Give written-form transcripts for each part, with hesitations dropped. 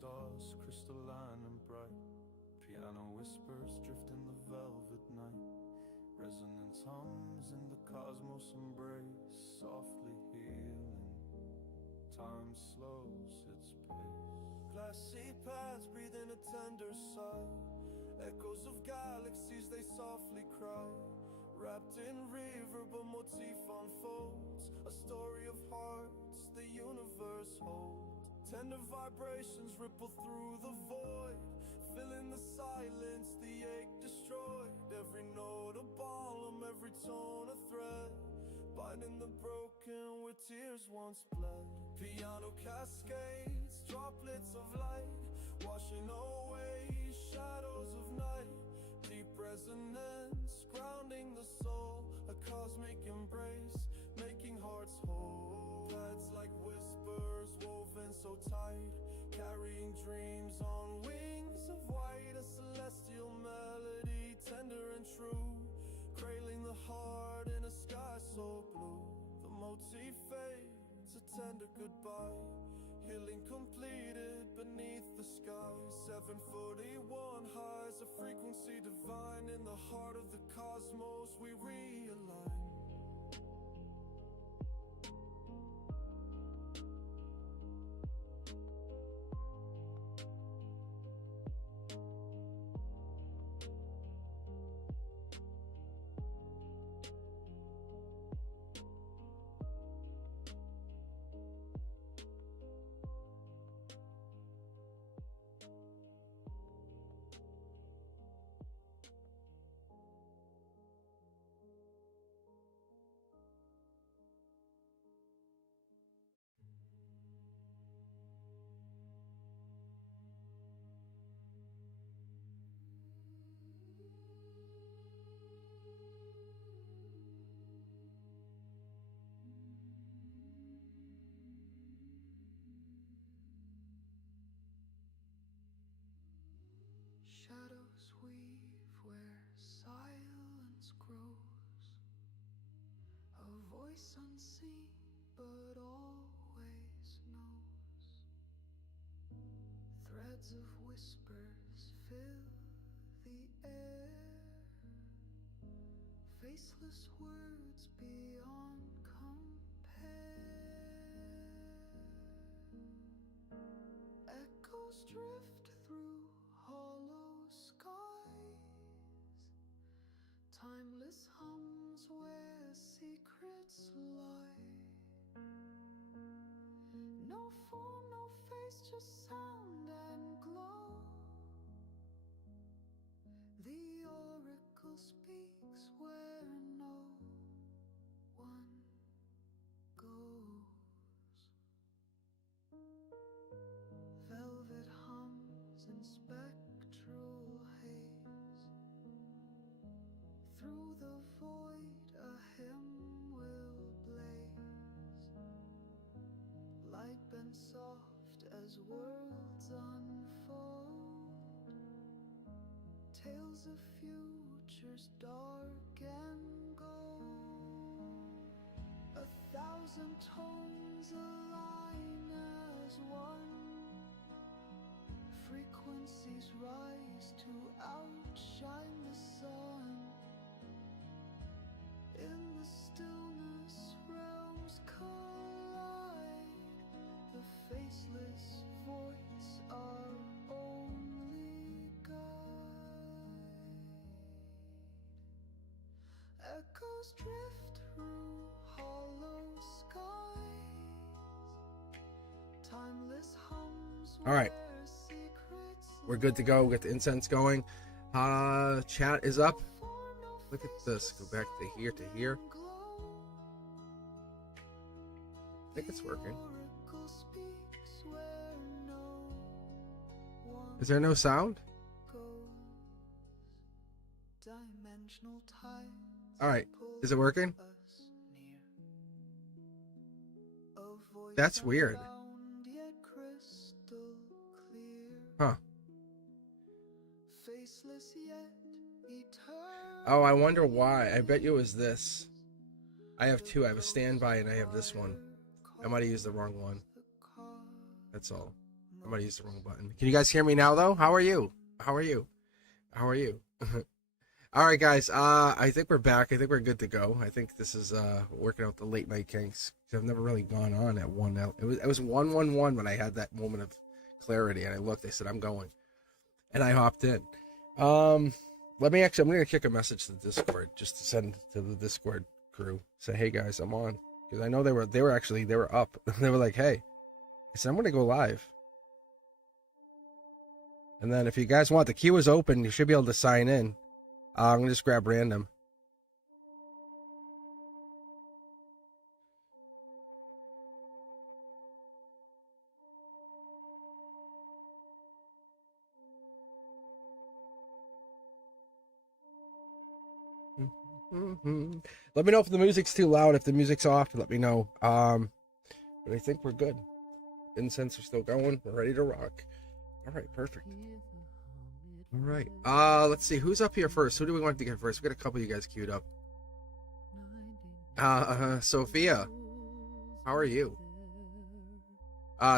stars, crystalline and bright. Piano whispers drift in the velvet night. Resonance hums in the cosmos embrace, softly healing. Time slows its pace. Glassy paths breathe in a tender sigh. Echoes of galaxies, they softly cry. Wrapped in reverb, a motif unfolds. A story of hearts the universe holds. Tender vibrations ripple through the void, filling the silence, the ache destroyed. Every note a balm, every tone a thread, binding the broken where tears once bled. Piano cascades, droplets of light, washing away shadows of night. Deep resonance, grounding the soul, a cosmic embrace, making hearts whole. Paths like whispers woven so tight, carrying dreams on wings of white. A celestial melody, tender and true, cradling the heart in a sky so blue. The motif fades, a tender goodbye, healing completed beneath the sky. 741 highs, a frequency divine. In the heart of the cosmos we realign. Shadows weave where silence grows, a voice unseen but always knows. Threads of whispers fill the air, faceless words beyond compare. Echoes drift through hollow skies, timeless hums where secrets lie. No form, no face, just sound and glow. The oracle speaks where no one goes. Velvet hums in spectral haze. Through the void a hymn will blaze, light bent soft as worlds unfold, tales of futures dark and gold. 1,000 tones align as one, frequencies rise to outshine the sun. In the stillness realms collide, the faceless voice our only guide. Echoes drift through hollow skies, timeless hums. All right, we're good to go. We got the incense going. Chat is up. Look at this. Go back to here to here. I think it's working. Is there no sound? All right. Is it working? That's weird. Huh. Oh, I wonder why. I bet you it was this. I have two. I have a standby and I have this one. I might have used the wrong one. That's all. I might have used the wrong button. Can you guys hear me now, though? How are you? How are you? How are you? All right, guys. I think we're back. I think we're good to go. I think this is working out the late night kinks. I've never really gone on at 1. It was 111 when I had that moment of clarity, and I looked. I said, I'm going, and I hopped in. I'm gonna kick a message to the Discord just to send to the Discord crew. Say, hey guys, I'm on, because I know they were up. They were like, hey. I said, I'm gonna go live. And then if you guys want, the queue is open. You should be able to sign in. I'm going to just grab random. Let me know if the music's too loud. If the music's off, let me know. But I think we're good. Incense are still going. We're ready to rock. All right, perfect. All right. Let's see who's up here first. Who do we want to get first? We got a couple of you guys queued up. Sophia, how are you?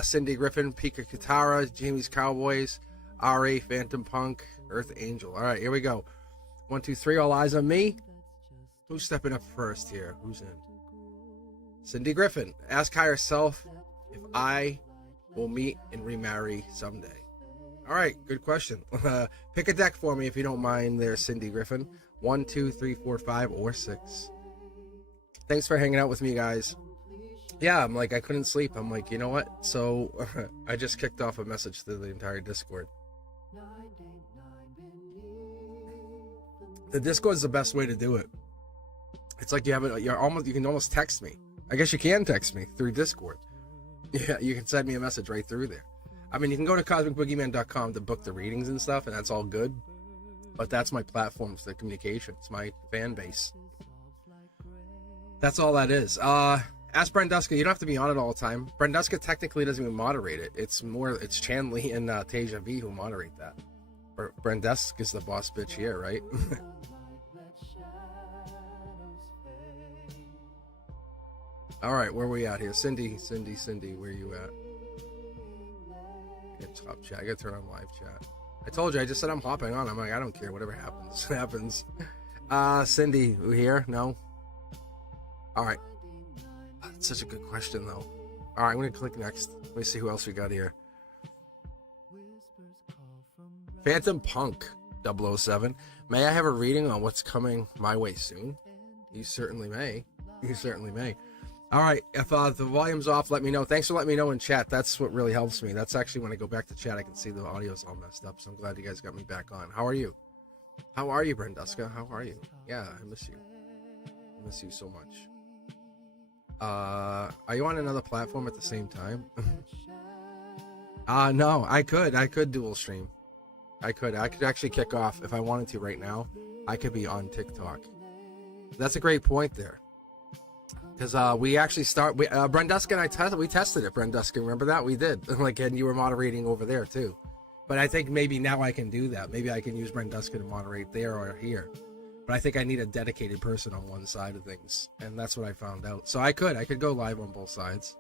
Cindy Griffin, Pika Katara, Jamie's Cowboys, RA, Phantom Punk, Earth Angel. All right, here we go. 1, 2, 3. All eyes on me. Who's stepping up first here? Who's in? Cindy Griffin. Ask higher self if I will meet and remarry someday. All right, good question. Pick a deck for me if you don't mind there, Cindy Griffin. 1, 2, 3, 4, 5, or 6. Thanks for hanging out with me, guys. Yeah, I'm like, I couldn't sleep. I'm like, you know what? So I just kicked off a message to the entire Discord. The Discord is the best way to do it. It's like you can almost text me. I guess you can text me through Discord. Yeah, you can send me a message right through there. I mean, you can go to cosmicboogeyman.com to book the readings and stuff, and that's all good. But that's my platform for the communication. It's my fan base. That's all that is. Ask Brenduska. You don't have to be on it all the time. Brenduska technically doesn't even moderate it. It's Chanley and Tasia V who moderate that. Brenduska is the boss bitch here, right? All right, where are we at here? Cindy, where are you at? Top chat. I gotta turn on live chat. I told you, I just said I'm hopping on. I'm like, I don't care. Whatever happens, happens. Cindy, you here? No? All right. That's such a good question, though. All right, I'm going to click next. Let me see who else we got here. Phantom Punk 007. May I have a reading on what's coming my way soon? You certainly may. You certainly may. All right, if the volume's off, let me know. Thanks for letting me know in chat. That's what really helps me. That's actually when I go back to chat, I can see the audio's all messed up. So I'm glad you guys got me back on. How are you? How are you, Brenduska? How are you? Yeah, I miss you. I miss you so much. Are you on another platform at the same time? No, I could dual stream. I could actually kick off if I wanted to right now. I could be on TikTok. That's a great point there. Because we actually Brenduska and we tested it. Brenduska, remember that? We did. Like, and you were moderating over there too. But I think maybe now I can do that. Maybe I can use Brenduska to moderate there or here. But I think I need a dedicated person on one side of things. And that's what I found out. So I could go live on both sides.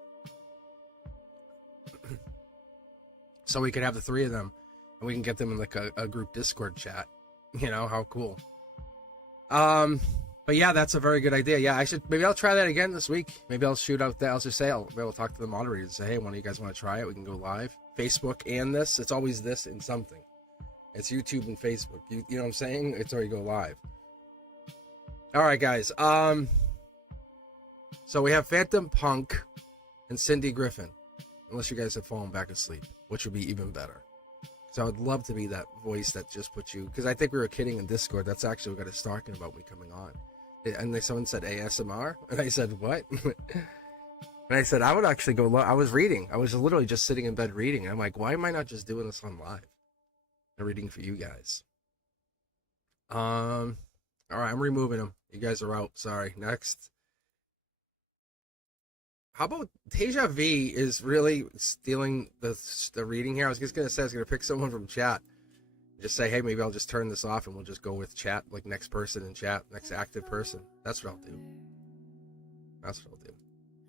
So we could have the three of them. And we can get them in like a group Discord chat. You know, how cool. But yeah, that's a very good idea. Yeah, maybe I'll try that again this week. Maybe I'll shoot out I'll just say, I'll talk to the moderators and say, hey, one of you guys want to try it? We can go live. Facebook and this. It's always this and something. It's YouTube and Facebook. You know what I'm saying? It's already go live. All right, guys. So we have Phantom Punk and Cindy Griffin. Unless you guys have fallen back asleep, which would be even better. So I would love to be that voice that just puts you, because I think we were kidding in Discord. That's actually what got us talking about me coming on. And someone said ASMR, and I said, what? And I said, I would actually go, I was reading. I was literally just sitting in bed reading. I'm like, why am I not just doing this on live? I'm reading for you guys. All right, I'm removing them. You guys are out. Sorry. Next. How about Tasia V is really stealing the reading here? I was just going to say I was going to pick someone from chat. Just say, hey, maybe I'll just turn this off and we'll just go with chat, like next person in chat, next active person. That's what I'll do. That's what I'll do.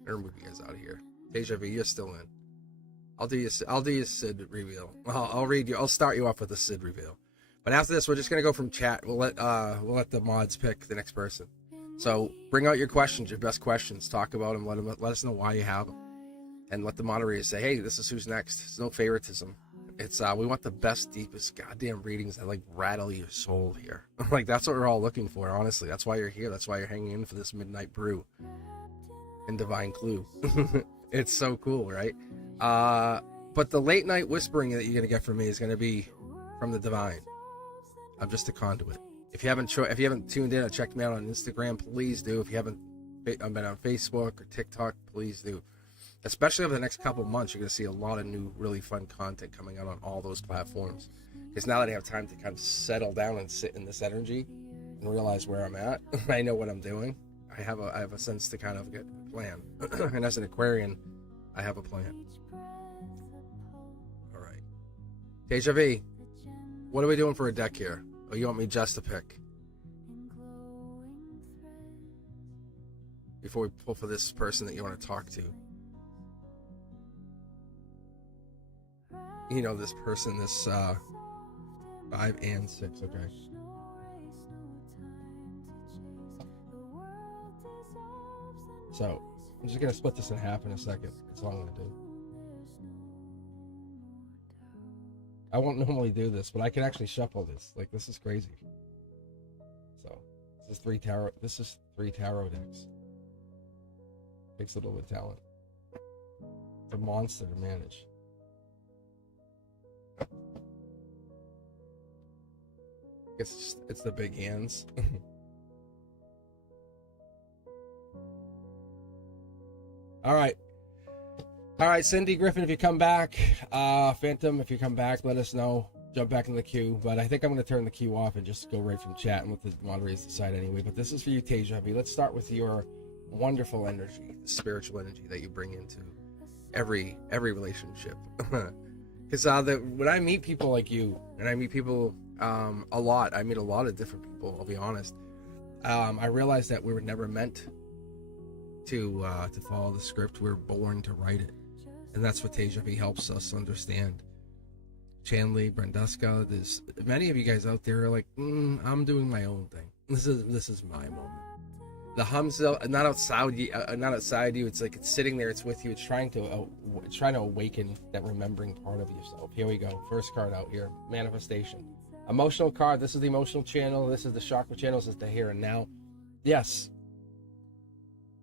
I'll remove you guys out of here. Tasia V, you're still in. I'll do you Sid reveal. I'll read you. I'll start you off with a Sid reveal. But after this, we're just gonna go from chat. We'll let the mods pick the next person. So bring out your questions, your best questions. Talk about them. Let us know why you have them, and let the moderators say, "Hey, this is who's next." There's no favoritism. It's we want the best, deepest, goddamn readings that like rattle your soul here. Like that's what we're all looking for. Honestly, that's why you're here. That's why you're hanging in for this midnight brew and divine clue. It's so cool, right? But the late night whispering that you're gonna get from me is gonna be from the divine. I'm just a conduit. If you haven't tuned in or checked me out on Instagram, please do. If you haven't been on Facebook or TikTok, please do. Especially over the next couple months, you're going to see a lot of new, really fun content coming out on all those platforms. Because now that I have time to kind of settle down and sit in this energy and realize where I'm at, I know what I'm doing. I have a sense to kind of get a plan. And as an Aquarian, I have a plan. All right. Deja V, what are we doing for a deck here? Oh, you want me just to pick? Before we pull for this person that you want to talk to. You know, this person, this 5 and 6, okay. So, I'm just going to split this in half in a second. That's all I'm going to do. I won't normally do this, but I can actually shuffle this. Like, this is crazy. So, this is 3 tarot decks. Takes a little bit of talent. It's a monster to manage. It's the big hands. All right, Cindy Griffin, if you come back, Phantom, if you come back, let us know. Jump back in the queue, but I think I'm going to turn the queue off and just go right from chat and let the moderators decide anyway. But this is for you, Deja V. Let's start with your wonderful energy, the spiritual energy that you bring into every relationship. Because when I meet people like you, and I meet people a lot, I meet a lot of different people, I'll be honest, I realized that we were never meant to follow the script. We were born to write it, and that's what Deja V helps us understand. Chanley, Brenduska, there's many of you guys out there are like, I'm doing my own thing. This is my moment. The hum's not outside you. It's like it's sitting there. It's with you. It's trying to awaken that remembering part of yourself. Here we go. First card out here. Manifestation. Emotional card. This is the emotional channel. This is the chakra channel. This is the here and now. Yes.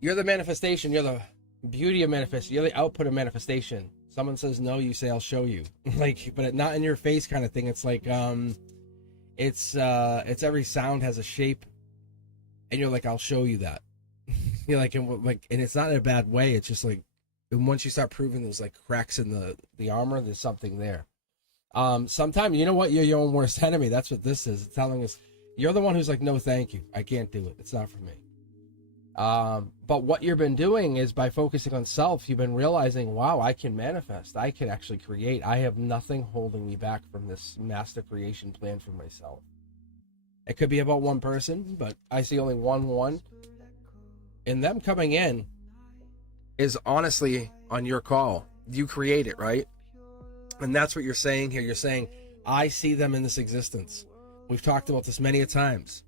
You're the manifestation. You're the beauty of manifestation. You're the output of manifestation. Someone says no, you say I'll show you. Like, but not in your face kind of thing. It's like it's every sound has a shape. And you're like, I'll show you that. You're like, and it's not in a bad way. It's just like, and once you start proving those like cracks in the armor, there's something there. Sometimes, you know what? You're your own worst enemy. That's what this is. It's telling us you're the one who's like, no, thank you. I can't do it. It's not for me. But what you've been doing is by focusing on self, you've been realizing, wow, I can manifest. I can actually create. I have nothing holding me back from this master creation plan for myself. It could be about one person, but I see only one. And them coming in is honestly on your call. You create it, right? And that's what you're saying here. You're saying, I see them in this existence. We've talked about this many a times.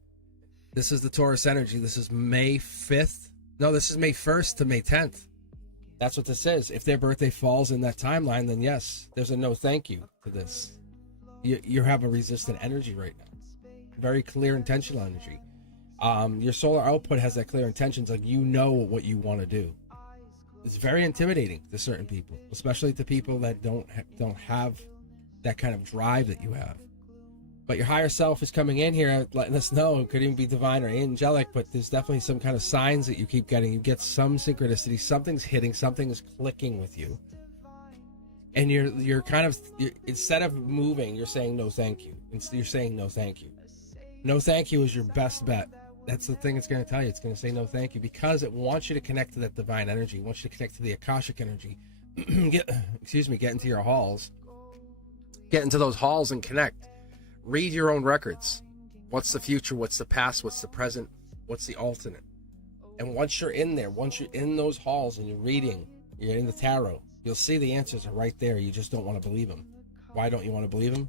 This is the Taurus energy. This is May 5th. No, this is May 1st to May 10th. That's what this is. If their birthday falls in that timeline, then yes, there's a no thank you to this. You have a resistant energy right now. Very clear, intentional energy. Your solar output has that clear intentions, like you know what you want to do. It's very intimidating to certain people, especially to people that don't have that kind of drive that you have. But your higher self is coming in here, letting us know. It could even be divine or angelic, but there's definitely some kind of signs that you keep getting. You get some synchronicity. Something's hitting. Something is clicking with you. And you're kind of, instead of moving, you're saying no thank you. You're saying no thank you. No thank you is your best bet. That's the thing it's going to tell you. It's going to say no thank you because it wants you to connect to that divine energy. It wants you to connect to the Akashic energy. Get into your halls. Get into those halls and connect. Read your own records. What's the future? What's the past? What's the present? What's the alternate? And once you're in there, once you're in those halls and you're reading, you're in the tarot, You'll see the answers are right there. You just don't want to believe them. Why don't you want to believe them?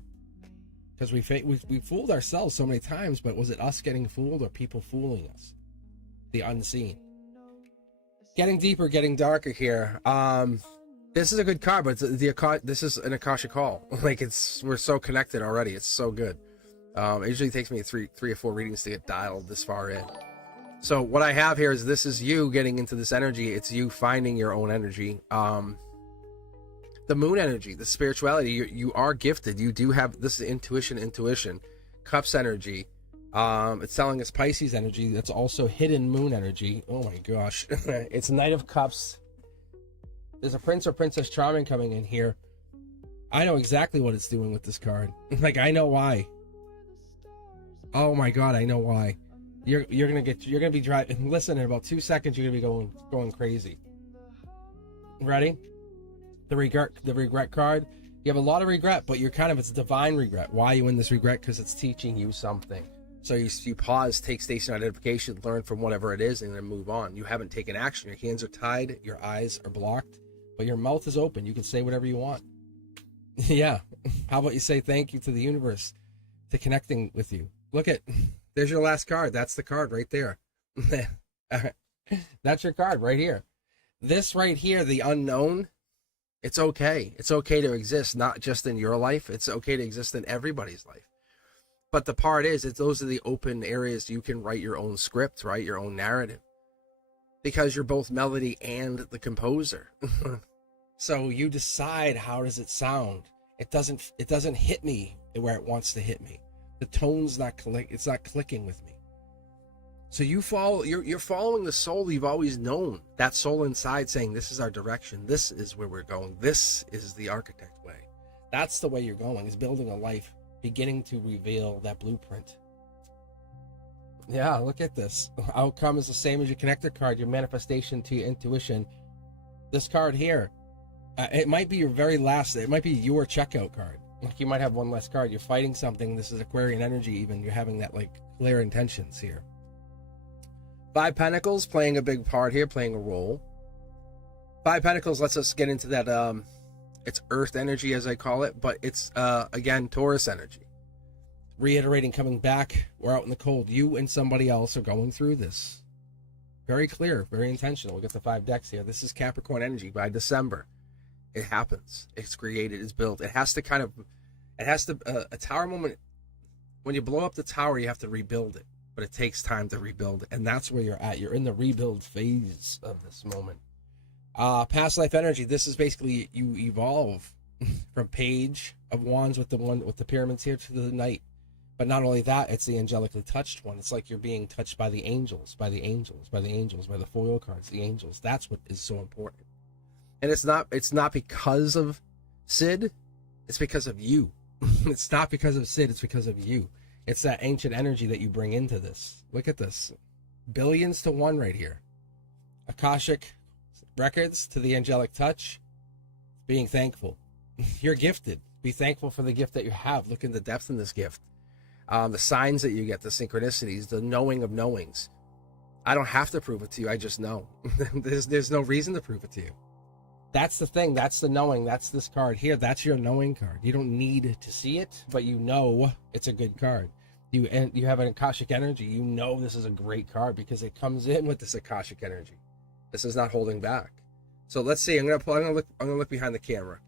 Because we fooled ourselves so many times, but was it us getting fooled or people fooling us? The unseen. Getting deeper, getting darker here. This is a good card, but this is an Akashic call. Like, we're so connected already. It's so good. It usually takes me three or four readings to get dialed this far in. So what I have here is this is you getting into this energy. It's you finding your own energy. The moon energy, the spirituality, you are gifted. You do have, this is intuition. Cups energy. It's telling us Pisces energy. That's also hidden moon energy. Oh my gosh. It's Knight of Cups. There's a Prince or Princess Charming coming in here. I know exactly what it's doing with this card. Like, I know why. Oh my god, I know why. You're gonna be driving. Listen, in about 2 seconds, you're gonna be going crazy. Ready? The regret card. You have a lot of regret, but it's divine regret. Why are you in this regret? Because it's teaching you something. So you pause, take station identification, learn from whatever it is, and then move on. You haven't taken action. Your hands are tied, your eyes are blocked, but your mouth is open. You can say whatever you want. Yeah. How about you say thank you to the universe, to connecting with you? There's your last card. That's the card right there. That's your card right here. This right here, the unknown, it's okay. It's okay to exist, not just in your life. It's okay to exist in everybody's life. But the part is, those are the open areas you can write your own script, write your own narrative. Because you're both melody and the composer. So you decide, how does it sound? It doesn't hit me where it wants to hit me. The tone's it's not clicking with me. So you're following the soul you've always known. That soul inside saying, this is our direction. This is where we're going. This is the architect way. That's the way you're going, is building a life, beginning to reveal that blueprint. Yeah, look at this. Outcome is the same as your connector card, your manifestation to your intuition. This card here, it might be your very last, it might be your checkout card. Like, you might have one less card. You're fighting something. This is Aquarian energy even. You're having that, like, clear intentions here. 5 Pentacles playing a big part here, playing a role. 5 Pentacles lets us get into that, it's Earth energy, as I call it, but it's, again, Taurus energy. Reiterating, coming back, we're out in the cold. You and somebody else are going through this. Very clear, very intentional. We'll get the 5 decks here. This is Capricorn energy. By December, it happens. It's created, it's built. It has to a tower moment, when you blow up the tower, you have to rebuild it. But it takes time to rebuild it. And that's where you're at. You're in the rebuild phase of this moment. Past life energy. This is basically, you evolve from Page of Wands with the pyramids here to the Knight. But not only that, it's the angelically touched one. It's like you're being touched by the angels, by the foil cards, the angels. That's what is so important. And it's not because of Sid, it's because of you. It's not because of Sid, it's because of you. It's that ancient energy that you bring into this. Look at this. Billions to 1 right here. Akashic records to the angelic touch. Being thankful. You're gifted. Be thankful for the gift that you have. Look in the depth in this gift. The signs that you get, the synchronicities, the knowing of knowings. I don't have to prove it to you. I just know. There's no reason to prove it to you. That's the thing. That's the knowing. That's this card here. That's your knowing card. You don't need to see it, but you know it's a good card. You have an Akashic energy. You know this is a great card because it comes in with this Akashic energy. This is not holding back. So let's see. I'm gonna look behind the camera.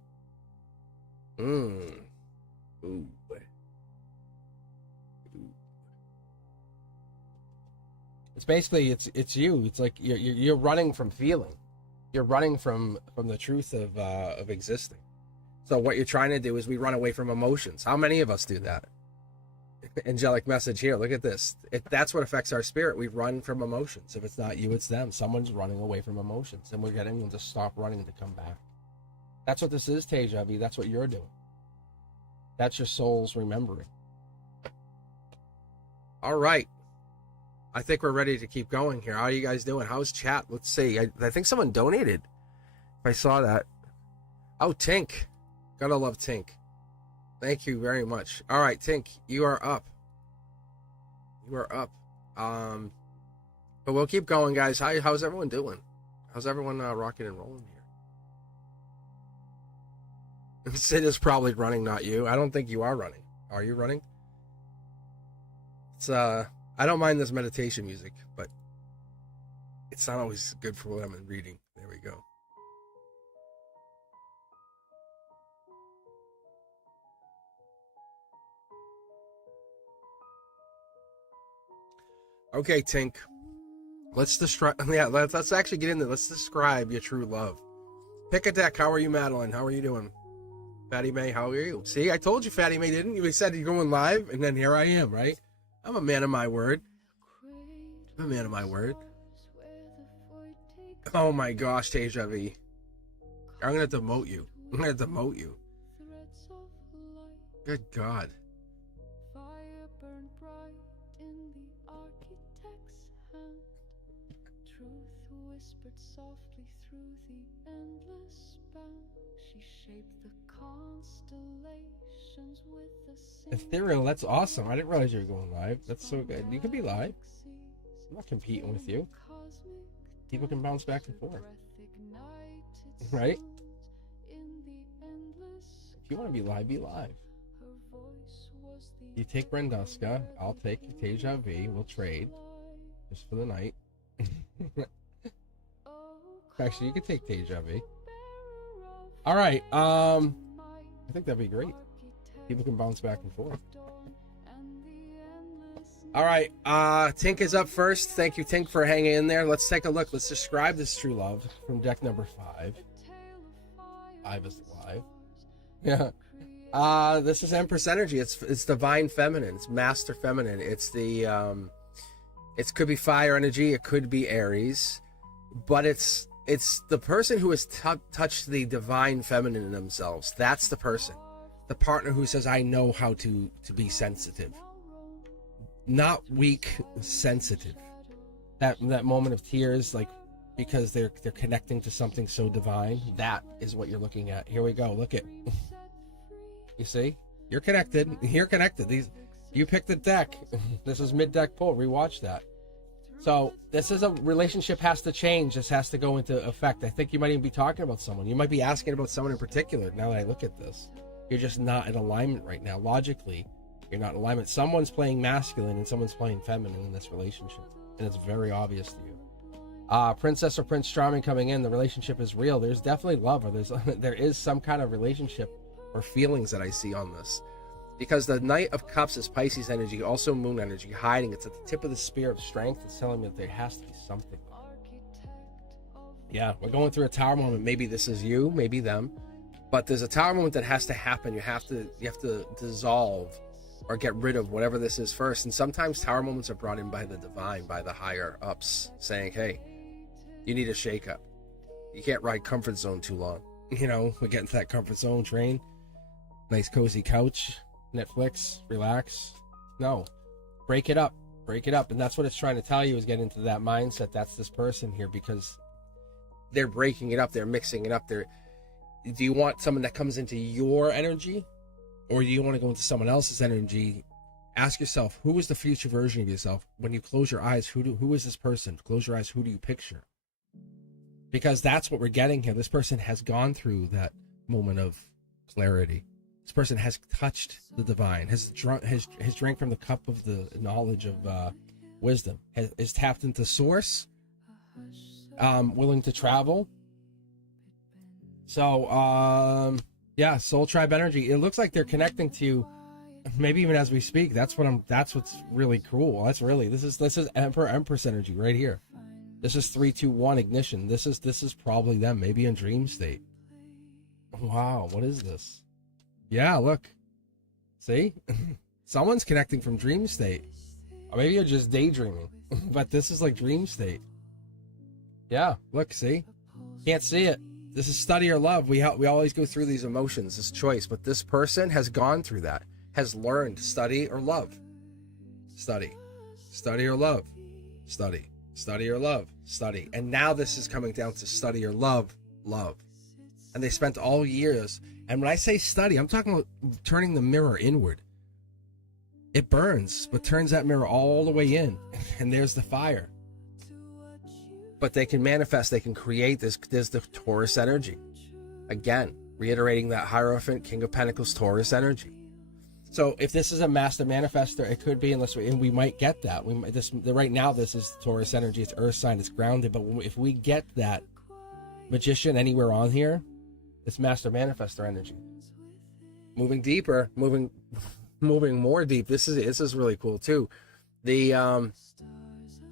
Ooh. It's basically it's you. It's like you're running from feeling. You're running from the truth of existing. So what you're trying to do is we run away from emotions. How many of us do that? Angelic message here. Look at this. That's what affects our spirit. We run from emotions. If it's not you, it's them. Someone's running away from emotions, and we're getting them to stop running to come back. That's what this is, Tejavi. That's what you're doing. That's your soul's remembering. All right. I think we're ready to keep going here. How are you guys doing? How's chat? Let's see. I think someone donated. If I saw that. Oh, Tink. Gotta love Tink. Thank you very much. All right, Tink, you are up. You are up. But we'll keep going, guys. How's everyone doing? How's everyone rocking and rolling here? Sid is probably running, not you. I don't think you are running. Are you running? It's I don't mind this meditation music, but it's not always good for what I'm reading. There we go. Okay, Tink. Let's describe. Yeah, let's actually get into. Let's describe your true love. Pick a deck. How are you, Madeline? How are you doing? Fatty May, how are you? See, I told you Fatty May didn't. You said you're going live, and then here I am, right? I'm a man of my word. I'm a man of my word. Oh my gosh, Teja V. I'm going to demote you. I'm going to demote you. Good God. Softly through the endless span, she shaped the constellations with the Ethereal, that's awesome. I didn't realize you were going live. That's so good. You could be live. I'm not competing with you. People can bounce back and forth. Right? If you want to be live, be live. You take Brenduska, I'll take Teja V. We'll trade. Just for the night. Actually, you could take Teja V. All right. I think that'd be great. People can bounce back and forth. All right. Tink is up first. Thank you, Tink, for hanging in there. Let's take a look. Let's describe this true love from deck number 5. 5 is live. Yeah. This is Empress energy. It's divine feminine. It's master feminine. It's the it could be fire energy. It could be Aries, but it's the person who has touched the divine feminine in themselves. That's the person. The partner who says, I know how to be sensitive. Not weak, sensitive. That moment of tears, like, because they're connecting to something so divine. That is what you're looking at. Here we go. Look at. You see? You're connected. You're connected. You picked the deck. This is mid-deck pull. Rewatch that. So this is a relationship has to change. This has to go into effect. I think you might even be talking about someone. You might be asking about someone in particular. Now that I look at this, you're just not in alignment right now. Logically, you're not in alignment. Someone's playing masculine and someone's playing feminine in this relationship, and it's very obvious to you. Princess or Prince Charming coming in. The relationship is real. There's definitely love, or there is some kind of relationship or feelings that I see on this. Because the Knight of Cups is Pisces energy, also moon energy, hiding. It's at the tip of the spear of strength. It's telling me that there has to be something. Yeah, we're going through a tower moment. Maybe this is you, maybe them. But there's a tower moment that has to happen. You have to dissolve or get rid of whatever this is first. And sometimes tower moments are brought in by the divine, by the higher ups, saying, hey, you need a shake-up. You can't ride comfort zone too long. You know, we get into that comfort zone train. Nice cozy couch. Netflix, relax. No, break it up, and that's what it's trying to tell you, is get into that mindset. That's this person here, because they're breaking it up, they're mixing it up. Do you want someone that comes into your energy, or do you want to go into someone else's energy? Ask yourself, who is the future version of yourself? When you close your eyes, who is this person? Close your eyes, who do you picture? Because that's what we're getting here. This person has gone through that moment of clarity. This person has touched the divine, has drank from the cup of the knowledge of wisdom, has tapped into source, willing to travel. So, yeah, soul tribe energy. It looks like they're connecting to you, maybe even as we speak. That's what's really cool. This is Empress energy right here. This is 3, 2, 1 ignition. This is probably them, maybe in dream state. Wow, what is this? Yeah, look. See? Someone's connecting from dream state. Or maybe you're just daydreaming. But this is like dream state. Yeah, look, see? Can't see it. This is study or love. We always go through these emotions, this choice. But this person has gone through that. Has learned study or love. Study. Study or love. Study. Study or love. Study. And now this is coming down to study or love. Love. And they spent all years. And when I say study, I'm talking about turning the mirror inward. It burns, but turns that mirror all the way in. And there's the fire. But they can manifest, they can create this. There's the Taurus energy. Again, reiterating that Hierophant, King of Pentacles, Taurus energy. So if this is a master manifester, it could be, and we might get that. Right now, this is Taurus energy. It's earth sign. It's grounded. But if we get that magician anywhere on here, it's master manifester energy. Moving deeper, moving more deep. This is really cool too. The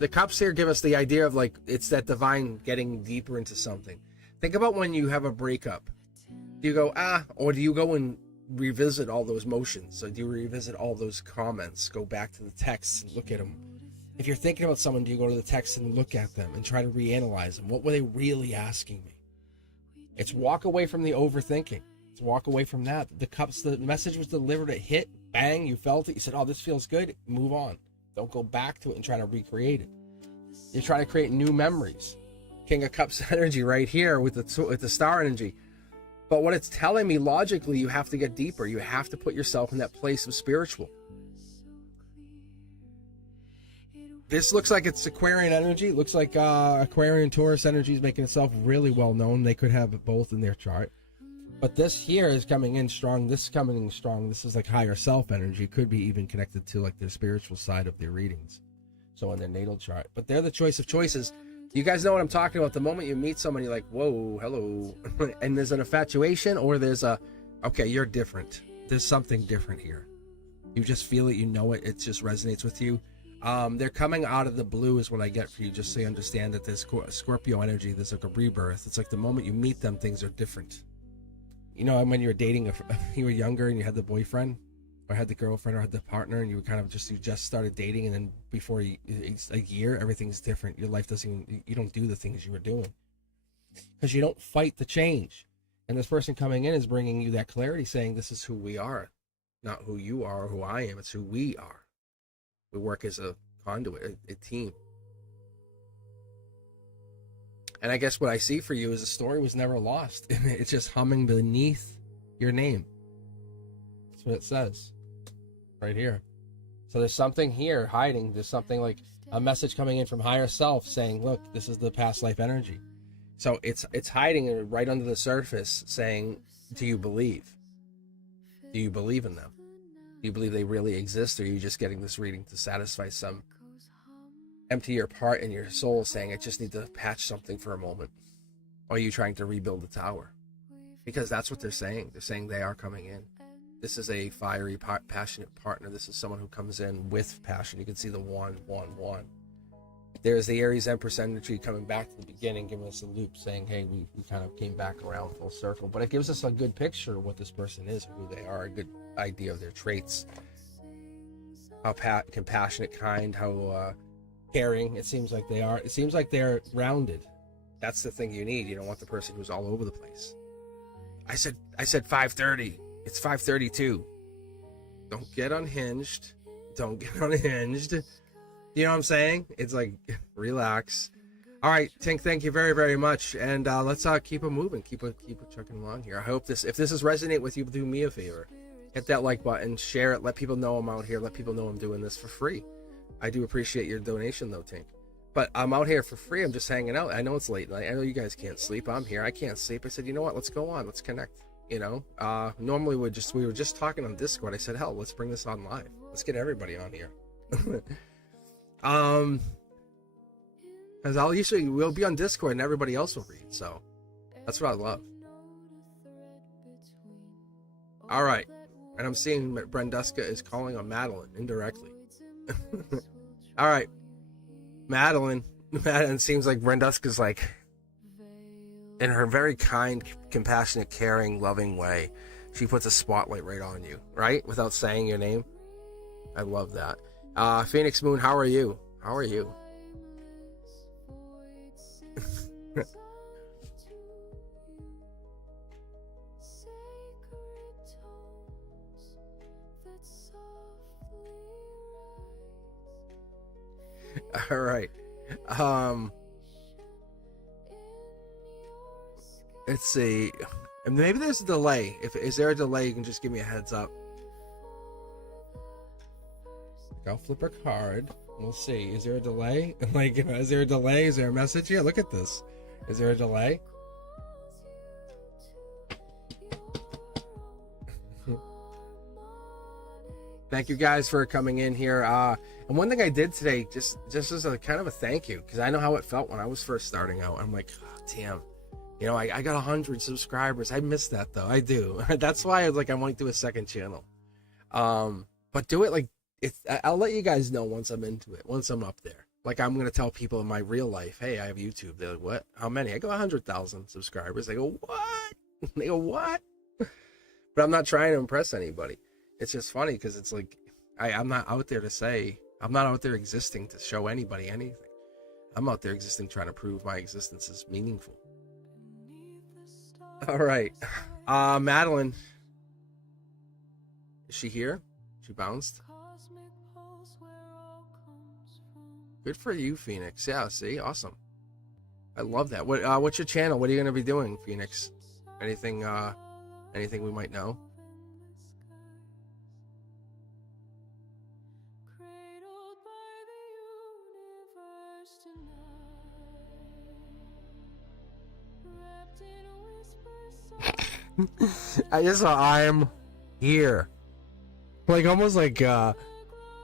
cups here give us the idea of like, it's that divine getting deeper into something. Think about when you have a breakup. Do you go, or do you go and revisit all those motions? So do you revisit all those comments, go back to the texts and look at them? If you're thinking about someone, do you go to the text and look at them and try to reanalyze them? What were they really asking me? It's walk away from the overthinking. It's walk away from that. The cups, the message was delivered, it hit, bang, you felt it, you said, oh, this feels good, move on. Don't go back to it and try to recreate it. You're trying to create new memories. King of Cups energy right here with the star energy. But what it's telling me logically, you have to get deeper. You have to put yourself in that place of spiritual. This looks like it's Aquarian energy. It looks like Aquarian Taurus energy is making itself really well known. They could have both in their chart. But this here is coming in strong. This is coming in strong. This is like higher self energy. It could be even connected to like their spiritual side of their readings. So in their natal chart. But they're the choice of choices. You guys know what I'm talking about. The moment you meet someone, you're like, whoa, hello. And there's an infatuation, or there's okay, you're different. There's something different here. You just feel it, you know it, it just resonates with you. They're coming out of the blue is what I get for you, just so you understand that there's Scorpio energy, there's like a rebirth. It's like the moment you meet them, things are different. You know, when you were dating, you were younger and you had the boyfriend, or had the girlfriend, or had the partner, and you just started dating, and then before a year, everything's different. Your life you don't do the things you were doing because you don't fight the change. And this person coming in is bringing you that clarity, saying this is who we are, not who you are or who I am. It's who we are. We work as a conduit, a team. And I guess what I see for you is the story was never lost. It's just humming beneath your name. That's what it says right here. So there's something here hiding. There's something like a message coming in from higher self saying, look, this is the past life energy. So it's hiding right under the surface saying, do you believe? Do you believe in them? Do you believe they really exist, or are you just getting this reading to satisfy some empty your part in your soul, saying, I just need to patch something for a moment? Or are you trying to rebuild the tower? Because that's what they're saying. They're saying they are coming in. This is a fiery, passionate partner. This is someone who comes in with passion. You can see the 1, 1, 1. There's the Aries Empress energy coming back to the beginning, giving us a loop, saying, hey, we kind of came back around full circle. But it gives us a good picture of what this person is, who they are, a good idea of their traits. How compassionate, kind, how caring it seems like they are. It seems like they're rounded. That's the thing you need. You don't want the person who's all over the place. I said 5:30. It's 5:32. Don't get unhinged. Don't get unhinged. You know what I'm saying? It's like, relax. All right, Tink, thank you very, very much. And let's keep it moving. Keep it chugging along here. I hope if this is resonate with you, do me a favor. Hit that like button, share it, let people know I'm out here, let people know I'm doing this for free. I do appreciate your donation though, Tink. But I'm out here for free. I'm just hanging out. I know it's late. I know you guys can't sleep. I'm here. I can't sleep. I said, you know what? Let's go on. Let's connect. You know, normally we were just talking on Discord. I said, hell, let's bring this on live. Let's get everybody on here. Because we'll be on Discord and everybody else will read. So that's what I love. All right. And I'm seeing Brenduska is calling on Madeline indirectly. All right. Madeline seems like Brenduska's like, in her very kind, compassionate, caring, loving way, she puts a spotlight right on you, right? Without saying your name. I love that. Phoenix Moon, how are you? How are you? All right. Let's see. And maybe there's a delay. Is there a delay, you can just give me a heads up. I'll flip a card. We'll see. Is there a delay? Like, is there a delay? Is there a message here? Look at this. Is there a delay? Thank you guys for coming in here. And one thing I did today, just as a kind of a thank you, because I know how it felt when I was first starting out. I'm like, oh, damn, you know, I got 100 subscribers. I miss that though. I do. That's why I was like, I want to do a second channel. But do it like I'll let you guys know once I'm into it, once I'm up there. Like I'm gonna tell people in my real life, hey, I have YouTube. They're like, what? How many? I go 100,000 subscribers. They go, what? They go, what? But I'm not trying to impress anybody. It's just funny because it's like I'm not out there to say, I'm not out there existing to show anybody anything. I'm out there existing trying to prove my existence is meaningful. All right. Madeline. Is she here? She bounced. Good for you, Phoenix. Yeah, see? Awesome. I love that. What's your channel? What are you going to be doing, Phoenix? Anything we might know? I just saw I'm here. Like almost like oh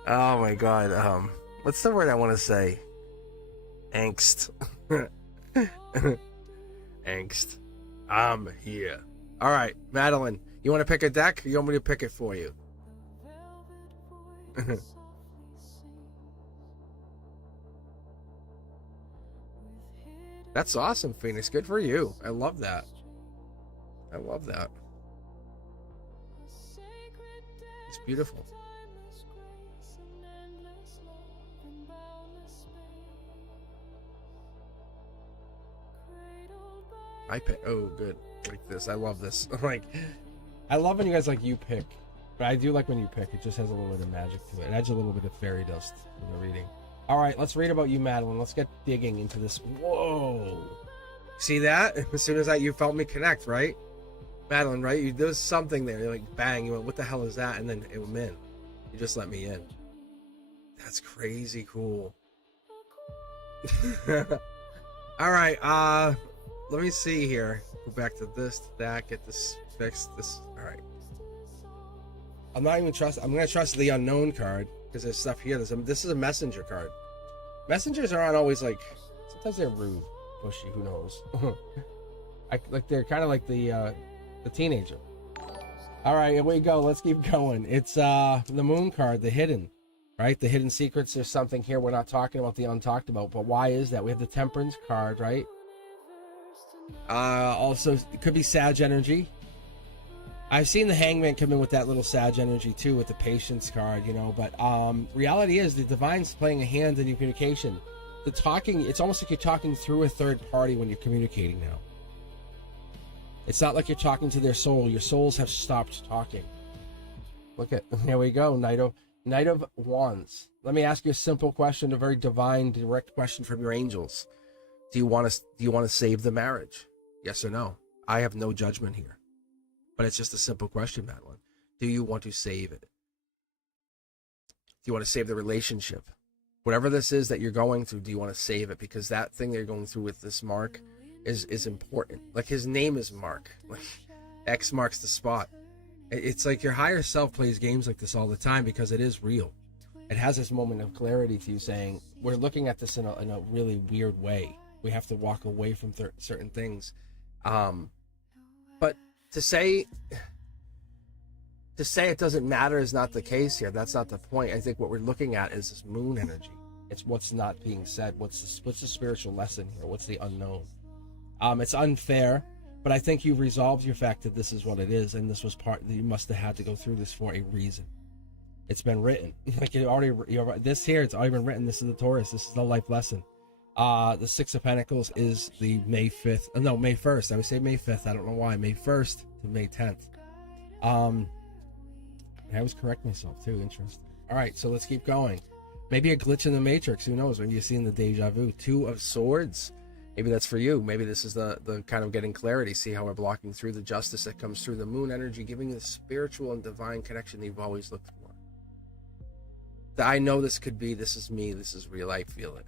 my god, what's the word I want to say? Angst. Angst. I'm here. All right, Madeline, you want to pick a deck or you want me to pick it for you? That's awesome, Phoenix. Good for you. I love that. I love that. It's beautiful. I pick. Oh, good. Like this. I love this. Like, I love when you guys like you pick, but I do like when you pick. It just has a little bit of magic to it. It adds a little bit of fairy dust in the reading. All right, let's read about you, Madeline. Let's get digging into this. Whoa! See that? As soon as you felt me connect, right? Madeline, right? There was something there. You're like, bang. You went, what the hell is that? And then it went in. You just let me in. That's crazy cool. All right. Let me see here. Go back to this, to that. Get this fixed. This. All right. I'm not even trust. I'm gonna trust the unknown card because there's stuff here. This is a messenger card. Messengers aren't always like. Sometimes they're rude, pushy. Who knows? They're kind of like the teenager. All right, here we go. Let's keep going. It's the moon card, the hidden, right? The hidden secrets. There's something here we're not talking about, the untalked about. But why is that? We have the temperance card, right? Also, it could be Sag energy. I've seen the hangman come in with that little Sag energy too, with the patience card, you know. But reality is the divine's playing a hand in your communication. The talking, it's almost like you're talking through a third party when you're communicating now. It's not like you're talking to their soul. Your souls have stopped talking. Look at, here we go, Knight of Wands. Let me ask you a simple question, a very divine, direct question from your angels. Do you want to save the marriage? Yes or no? I have no judgment here. But it's just a simple question, Madeline. Do you want to save it? Do you want to save the relationship? Whatever this is that you're going through, do you want to save it? Because that thing that you're going through with this Mark is important. Like his name is Mark. Like X marks the spot. It's like your higher self plays games like this all the time because it is real. It has this moment of clarity to you saying, we're looking at this in a really weird way. We have to walk away from certain things. But to say it doesn't matter is not the case here. That's not the point. I think what we're looking at is this moon energy. It's what's not being said. What's the spiritual lesson here? What's the unknown? It's unfair, but I think you've resolved your fact that this is what it is, and this was part that you must have had to go through this for a reason. It's been written. Like it's already been written. This is the Taurus. This is the life lesson. The Six of Pentacles is the May 5th. No, May 1st. I would say May 5th. I don't know why. May 1st to May 10th. I always correct myself too. Interesting. All right, so let's keep going. Maybe a glitch in the Matrix. Who knows? Maybe you're seeing the deja vu. Two of Swords. Maybe that's for you. Maybe this is the kind of getting clarity. See how we're blocking through the justice that comes through the moon energy, giving you the spiritual and divine connection that you've always looked for. That I know this could be. This is me. This is real. I feel it.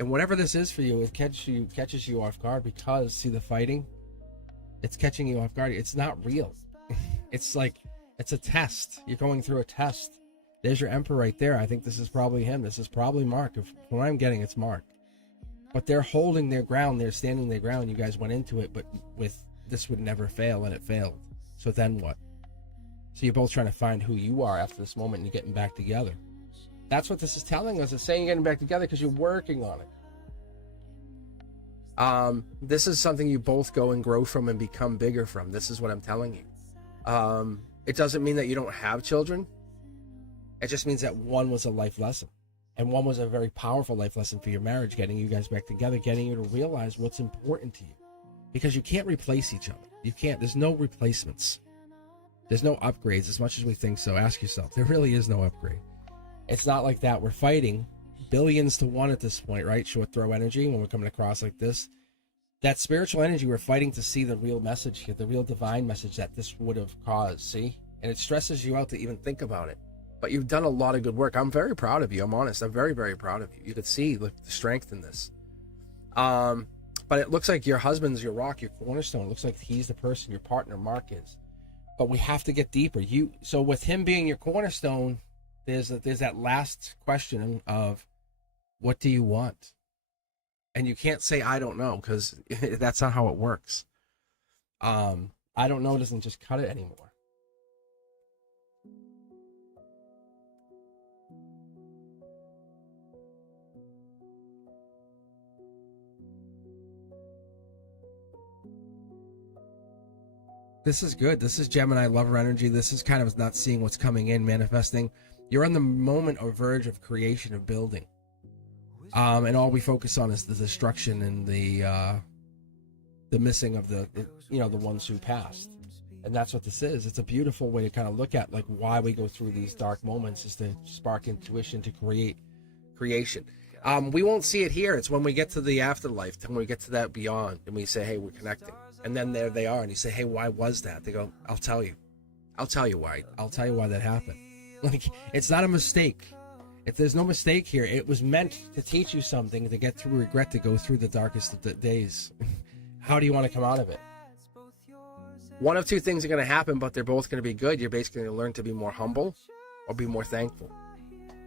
And whatever this is for you, it catches you off guard because, see the fighting? It's catching you off guard. It's not real. It's like It's a test. You're going through a test. There's your Emperor right there. I think this is probably him. This is probably Mark. From what I'm getting, it's Mark. But they're holding their ground. They're standing their ground. You guys went into it, but with this would never fail, and it failed. So then what? So you're both trying to find who you are after this moment, and you're getting back together. That's what this is telling us. It's saying you're getting back together because you're working on it. This is something you both go and grow from and become bigger from. This is what I'm telling you. It doesn't mean that you don't have children. It just means that one was a life lesson. And one was a very powerful life lesson for your marriage, getting you guys back together, getting you to realize what's important to you. Because you can't replace each other. You can't. There's no replacements. There's no upgrades as much as we think so. Ask yourself. There really is no upgrade. It's not like that. We're fighting billions to one at this point, right? Short throw energy when we're coming across like this. That spiritual energy, we're fighting to see the real message here, the real divine message that this would have caused, see? And it stresses you out to even think about it. But you've done a lot of good work. I'm very proud of you. I'm honest. I'm very, very proud of you. You could see the strength in this. But it looks like your husband's your rock, your cornerstone. It looks like he's the person your partner, Mark, is. But we have to get deeper. So with him being your cornerstone, there's that last question of, what do you want? And you can't say, I don't know, because that's not how it works. I don't know doesn't just cut it anymore. This is good. This is Gemini lover energy. This is kind of not seeing what's coming in, manifesting. You're on the moment or verge of creation, of building. And all we focus on is the destruction and the missing of the ones who passed. And that's what this is. It's a beautiful way to kind of look at like why we go through these dark moments, is to spark intuition, to create creation. We won't see it here. It's when we get to the afterlife, when we get to that beyond, and we say, hey, we're connecting. And then there they are, and you say, hey, why was that? They go, I'll tell you. I'll tell you why. I'll tell you why that happened. Like, it's not a mistake. If there's no mistake here, it was meant to teach you something, to get through regret, to go through the darkest of the days. How do you want to come out of it? One of two things are going to happen, but they're both going to be good. You're basically going to learn to be more humble or be more thankful.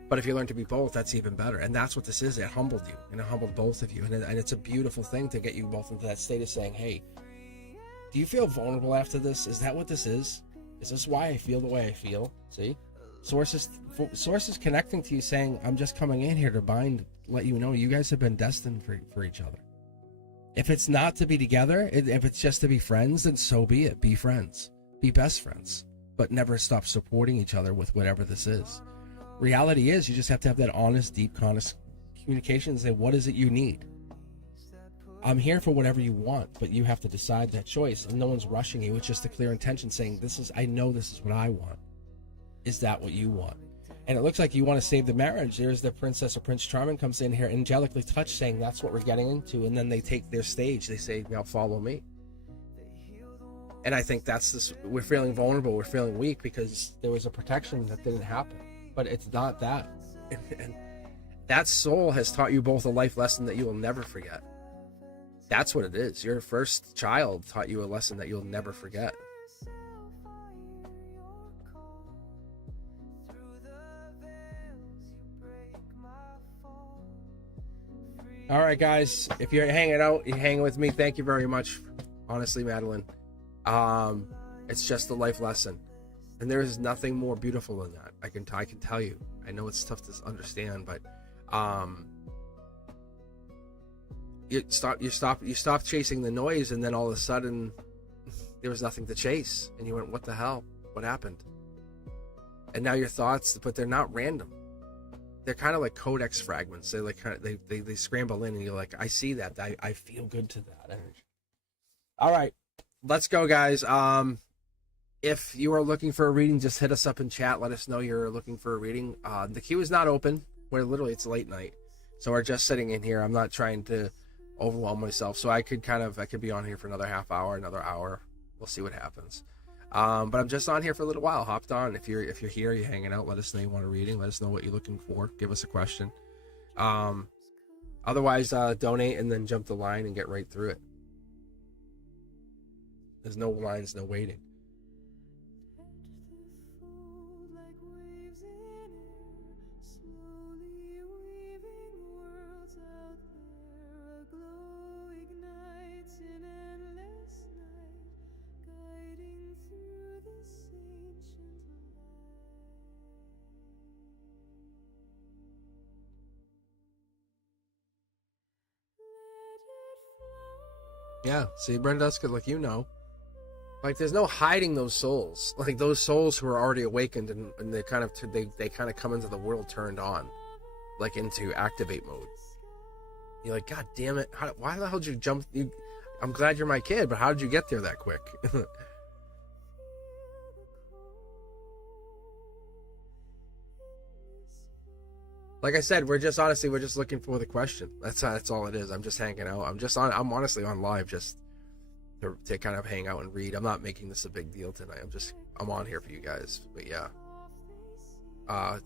But if you learn to be both, that's even better. And that's what this is. It humbled you, and it humbled both of you. And it's a beautiful thing to get you both into that state of saying, hey, do you feel vulnerable after this? Is that what this is? Is this why I feel the way I feel? See? Source is connecting to you, saying, I'm just coming in here to bind, let you know you guys have been destined for each other. If it's not to be together, if it's just to be friends, then so be it. Be friends. Be best friends. But never stop supporting each other with whatever this is. Reality is, you just have to have that honest, deep, honest communication and say, what is it you need? I'm here for whatever you want, but you have to decide that choice, and no one's rushing you. It's just a clear intention saying, I know this is what I want. Is that what you want? And it looks like you want to save the marriage. There's the princess or Prince Charming comes in here, angelically touched, saying that's what we're getting into, and then they take their stage. They say, now follow me. And I think that's this. We're feeling vulnerable. We're feeling weak because there was a protection that didn't happen. But it's not that. And that soul has taught you both a life lesson that you will never forget. That's what it is. Your first child taught you a lesson that you'll never forget. All right, guys. If you're hanging out, you're hanging with me, thank you very much. Honestly, Madeline. It's just a life lesson. And there is nothing more beautiful than that. I can tell you. I know it's tough to understand, but you stop chasing the noise, and then all of a sudden there was nothing to chase, and you went, what the hell? What happened? And now your thoughts, but they're not random. They're kind of like codex fragments. They're like they scramble in, and you're like, I see that. I feel good to that energy. All right, let's go, guys. If you are looking for a reading, just hit us up in chat. Let us know you're looking for a reading. The queue is not open. It's late night, so we're just sitting in here. I'm not trying to overwhelm myself, so I could be on here for another half hour, another hour. We'll see what happens. But I'm just on here for a little while. Hopped on. If you're here, you're hanging out, let us know you want a reading. Let us know what you're looking for. Give us a question. Otherwise, donate and then jump the line and get right through it. There's no lines, no waiting. waves in air, slowly weaving worlds out there. A glow ignites in endless night, guiding through this ancient light. Yeah, see, Brenda, that's good. Like, you know. Like, there's no hiding those souls. Like, those souls who are already awakened and they kind of come into the world turned on. Like, into activate mode. You're like, God damn it. Why the hell did you jump? I'm glad you're my kid, but how did you get there that quick? Like I said, we're just looking for the question. That's all it is. I'm just hanging out. I'm honestly on live just to kind of hang out and read. I'm not making this a big deal tonight. I'm on here for you guys. But yeah.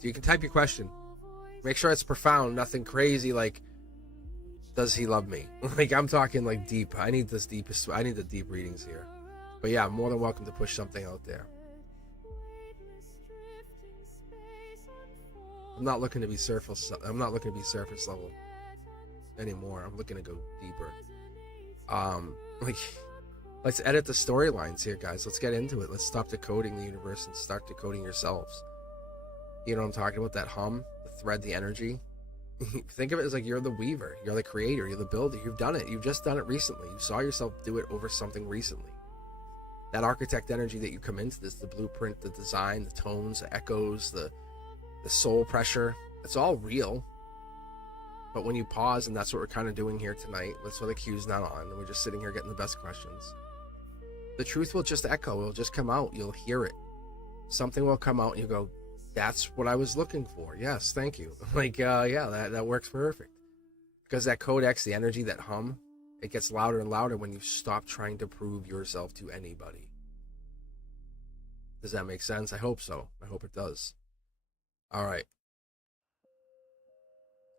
You can type your question. Make sure it's profound, nothing crazy like, does he love me? Like, I'm talking like deep. I need the deep readings here. But yeah, more than welcome to push something out there. I'm not looking to be surface level anymore. I'm looking to go deeper. Like, let's edit the storylines here, guys. Let's get into it. Let's stop decoding the universe and start decoding yourselves. You know what I'm talking about? That hum, the thread, the energy. Think of it as like you're the weaver, you're the creator, you're the builder. You've done it. You've just done it recently. You saw yourself do it over something recently. That architect energy that you come into this, the blueprint, the design, the tones, the echoes, the soul pressure, it's all real. But when you pause, and that's what we're kind of doing here tonight, that's why the cue's not on, and we're just sitting here getting the best questions. The truth will just echo, it'll just come out, you'll hear it. Something will come out and you go, that's what I was looking for. Yes, thank you. Like, yeah, that works perfect. Because that codex, the energy, that hum, it gets louder and louder when you stop trying to prove yourself to anybody. Does that make sense? I hope so. I hope it does. All right.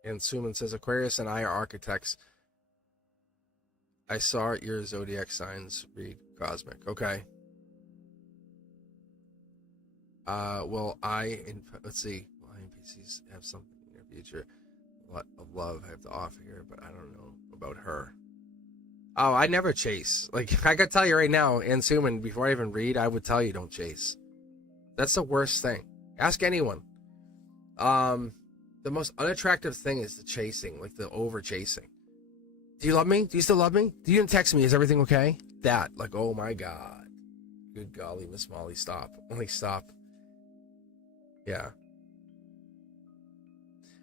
And Suman says, Aquarius and I are architects. I saw your zodiac signs read cosmic. Okay. Well, let's see. Well, NPCs have something in their future. A lot of love I have to offer here, but I don't know about her. Oh, I never chase. Like, I gotta tell you right now, and Suman, before I even read, I would tell you don't chase. That's the worst thing. Ask anyone. The most unattractive thing is the chasing, like the over chasing. Do you love me? Do you still love me? Do you didn't text me? Is everything okay? That, like, oh my God. Good golly, Miss Molly, stop. Only stop. Yeah.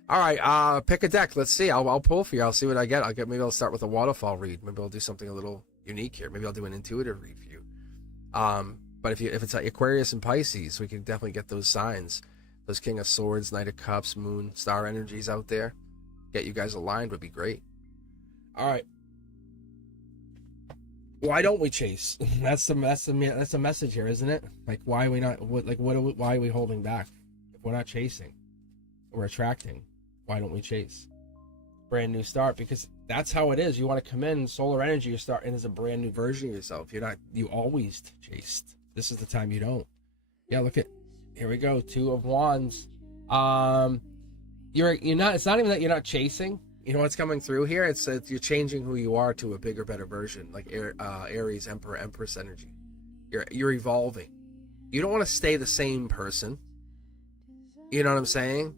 All right, pick a deck. Let's see. I'll pull for you. I'll see what I get. Maybe I'll start with a waterfall read. Maybe I'll do something a little unique here. Maybe I'll do an intuitive read for you. But if it's like Aquarius and Pisces, we can definitely get those signs. Those King of Swords, Knight of Cups, Moon, Star energies out there. Get you guys aligned would be great. All right. Why don't we chase? That's the message here, isn't it? Like, why are we not? Why are we holding back? If we're not chasing, we're attracting. Why don't we chase? Brand new start, because that's how it is. You want to come in, solar energy. You're starting as a brand new version of yourself. You always chased. This is the time you don't. Yeah, look at. Here we go. 2 of Wands. You're not. It's not even that you're not chasing. You know what's coming through here? It's you're changing who you are to a bigger, better version, like Aries, Emperor, Empress energy. You're evolving. You don't want to stay the same person. You know what I'm saying?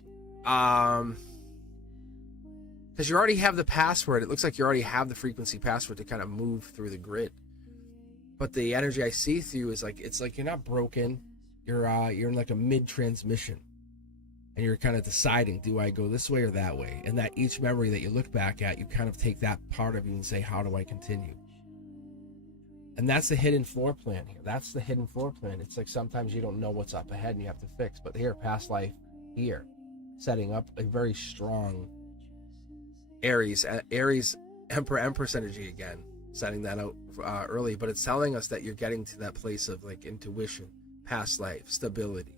Because you already have the password. It looks like you already have the frequency password to kind of move through the grid. But the energy I see through you is like, it's like you're not broken. You're in like a mid-transmission. And you're kind of deciding, do I go this way or that way? And that each memory that you look back at, you kind of take that part of you and say, how do I continue? And that's the hidden floor plan here. That's the hidden floor plan. It's like sometimes you don't know what's up ahead and you have to fix. But here, past life, here, setting up a very strong Aries, Emperor, Empress energy again. Setting that out early. But it's telling us that you're getting to that place of like intuition, past life, stability,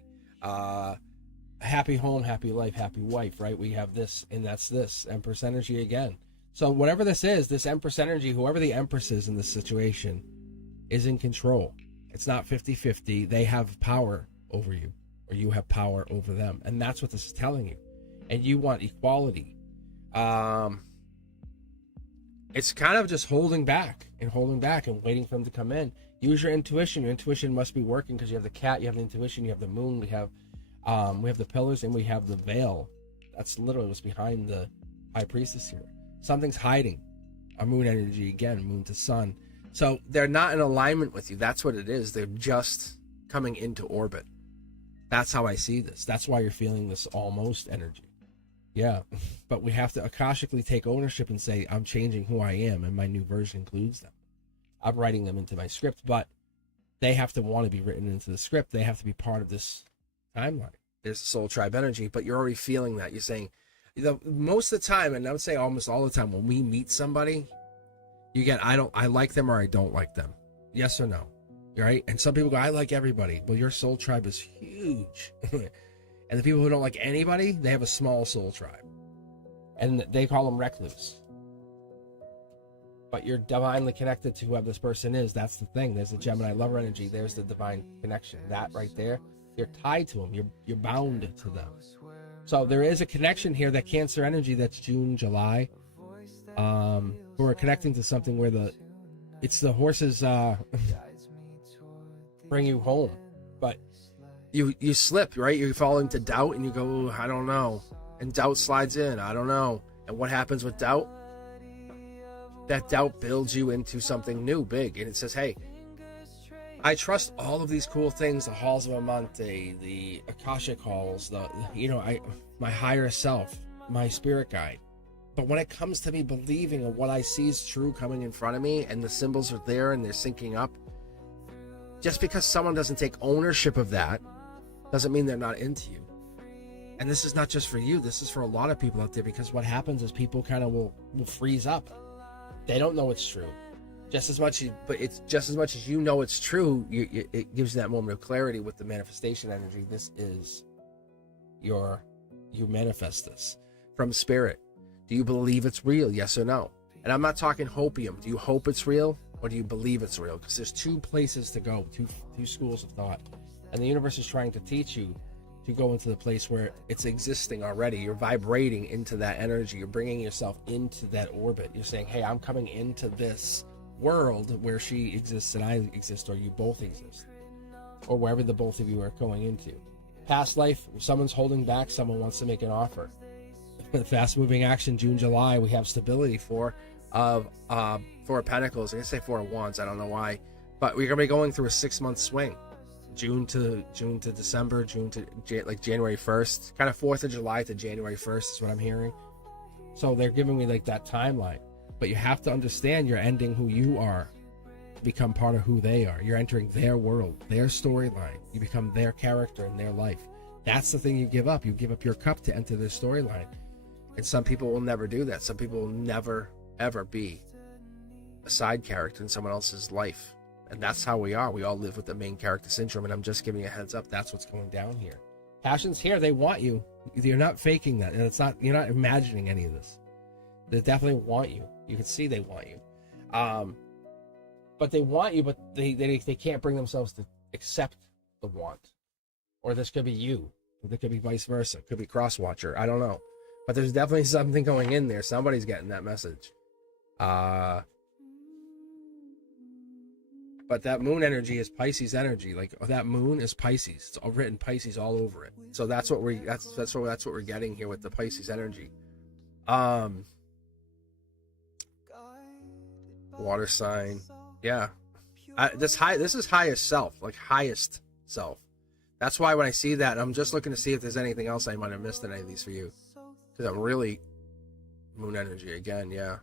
happy home, happy life, happy wife, right? We have this, and that's this Empress energy again. So whatever this is, this Empress energy, whoever the Empress is in this situation, is in control. It's not 50-50. They have power over you. or you have power over them. And that's what this is telling you. And you want equality. It's kind of just holding back and waiting for them to come in. Use your intuition. Your intuition must be working because you have the cat, you have the intuition, you have the moon, we have the pillars, and we have the veil. That's literally what's behind the high priestess here. Something's hiding. A moon energy again, moon to sun. So they're not in alignment with you. That's what it is. They're just coming into orbit. That's how I see this. That's why you're feeling this almost energy. Yeah, but we have to akashically take ownership and say, I'm changing who I am, and my new version includes them. I'm writing them into my script, but they have to want to be written into the script. They have to be part of this timeline. There's the soul tribe energy, but you're already feeling that. You're saying, most of the time, and I would say almost all the time, when we meet somebody, you get, I like them or I don't like them. Yes or no, right? And some people go, I like everybody. Well, your soul tribe is huge. And the people who don't like anybody, they have a small soul tribe. And they call them recluse. But you're divinely connected to whoever this person is. That's the thing. There's the Gemini lover energy. There's the divine connection. That right there, you're tied to them. You're bound to them. So there is a connection here, that Cancer energy that's June, July. Who are connecting to something where it's the horses bring you home. But you slip, right? You fall into doubt and you go, I don't know. And doubt slides in, I don't know. And what happens with doubt? That doubt builds you into something new, big. And it says, hey, I trust all of these cool things, the halls of Amante, the Akashic halls, my higher self, my spirit guide. But when it comes to me believing in what I see is true coming in front of me, and the symbols are there and they're syncing up, just because someone doesn't take ownership of that doesn't mean they're not into you. And this is not just for you, this is for a lot of people out there, because what happens is people kind of will freeze up. They don't know it's true. But it's just as much as you know it's true, it gives you that moment of clarity with the manifestation energy. This is you manifest this from spirit. Do you believe it's real? Yes or no? And I'm not talking hopium. Do you hope it's real, or do you believe it's real? Because there's two places to go, two schools of thought. And the universe is trying to teach you to go into the place where it's existing already. You're vibrating into that energy. You're bringing yourself into that orbit. You're saying, hey, I'm coming into this world where she exists and I exist, or you both exist, or wherever the both of you are going into. Past life, someone's holding back, someone wants to make an offer. Fast moving action, June, July, we have stability for Four of Pentacles. I'm gonna say Four of Wands, I don't know why, but we're gonna be going through a 6-month swing. June to December, June to January 1st, kind of 4th of July to January 1st is what I'm hearing. So they're giving me like that timeline. But you have to understand you're ending who you are, become part of who they are. You're entering their world, their storyline. You become their character in their life. That's the thing you give up. You give up your cup to enter their storyline. And some people will never do that. Some people will never, ever be a side character in someone else's life. And that's how we are. We all live with the main character syndrome. And I'm just giving you a heads up. That's what's going down here. Passion's here. They want you. You're not faking that. And you're not imagining any of this. They definitely want you. You can see they want you. But they want you, but they can't bring themselves to accept the want. Or this could be you. It could be vice versa. It could be cross-watcher. I don't know. But there's definitely something going in there. Somebody's getting that message. But that moon energy is Pisces energy. Like, that moon is Pisces. It's all written Pisces all over it. So that's what we're getting here with the Pisces energy. Water sign. Yeah. This is highest self, like highest self. That's why when I see that, I'm just looking to see if there's anything else I might have missed in any of these for you. Because I'm really moon energy again, yeah.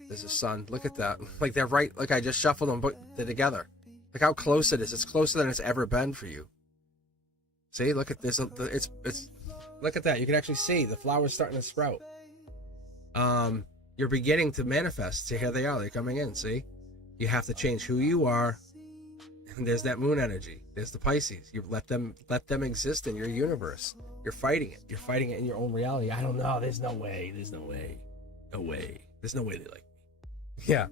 There's a sun. Look at that. Like, they're right. Like, I just shuffled them, but they're together. Look how close it is. It's closer than it's ever been for you. See, look at this. It's look at that. You can actually see the flowers starting to sprout. You're beginning to manifest. See, here they are. They're coming in. See, you have to change who you are. And there's that moon energy. There's the Pisces. You let them exist in your universe. You're fighting it. You're fighting it in your own reality. I don't know. There's no way. There's no way. No way. There's no way they like me. Yeah.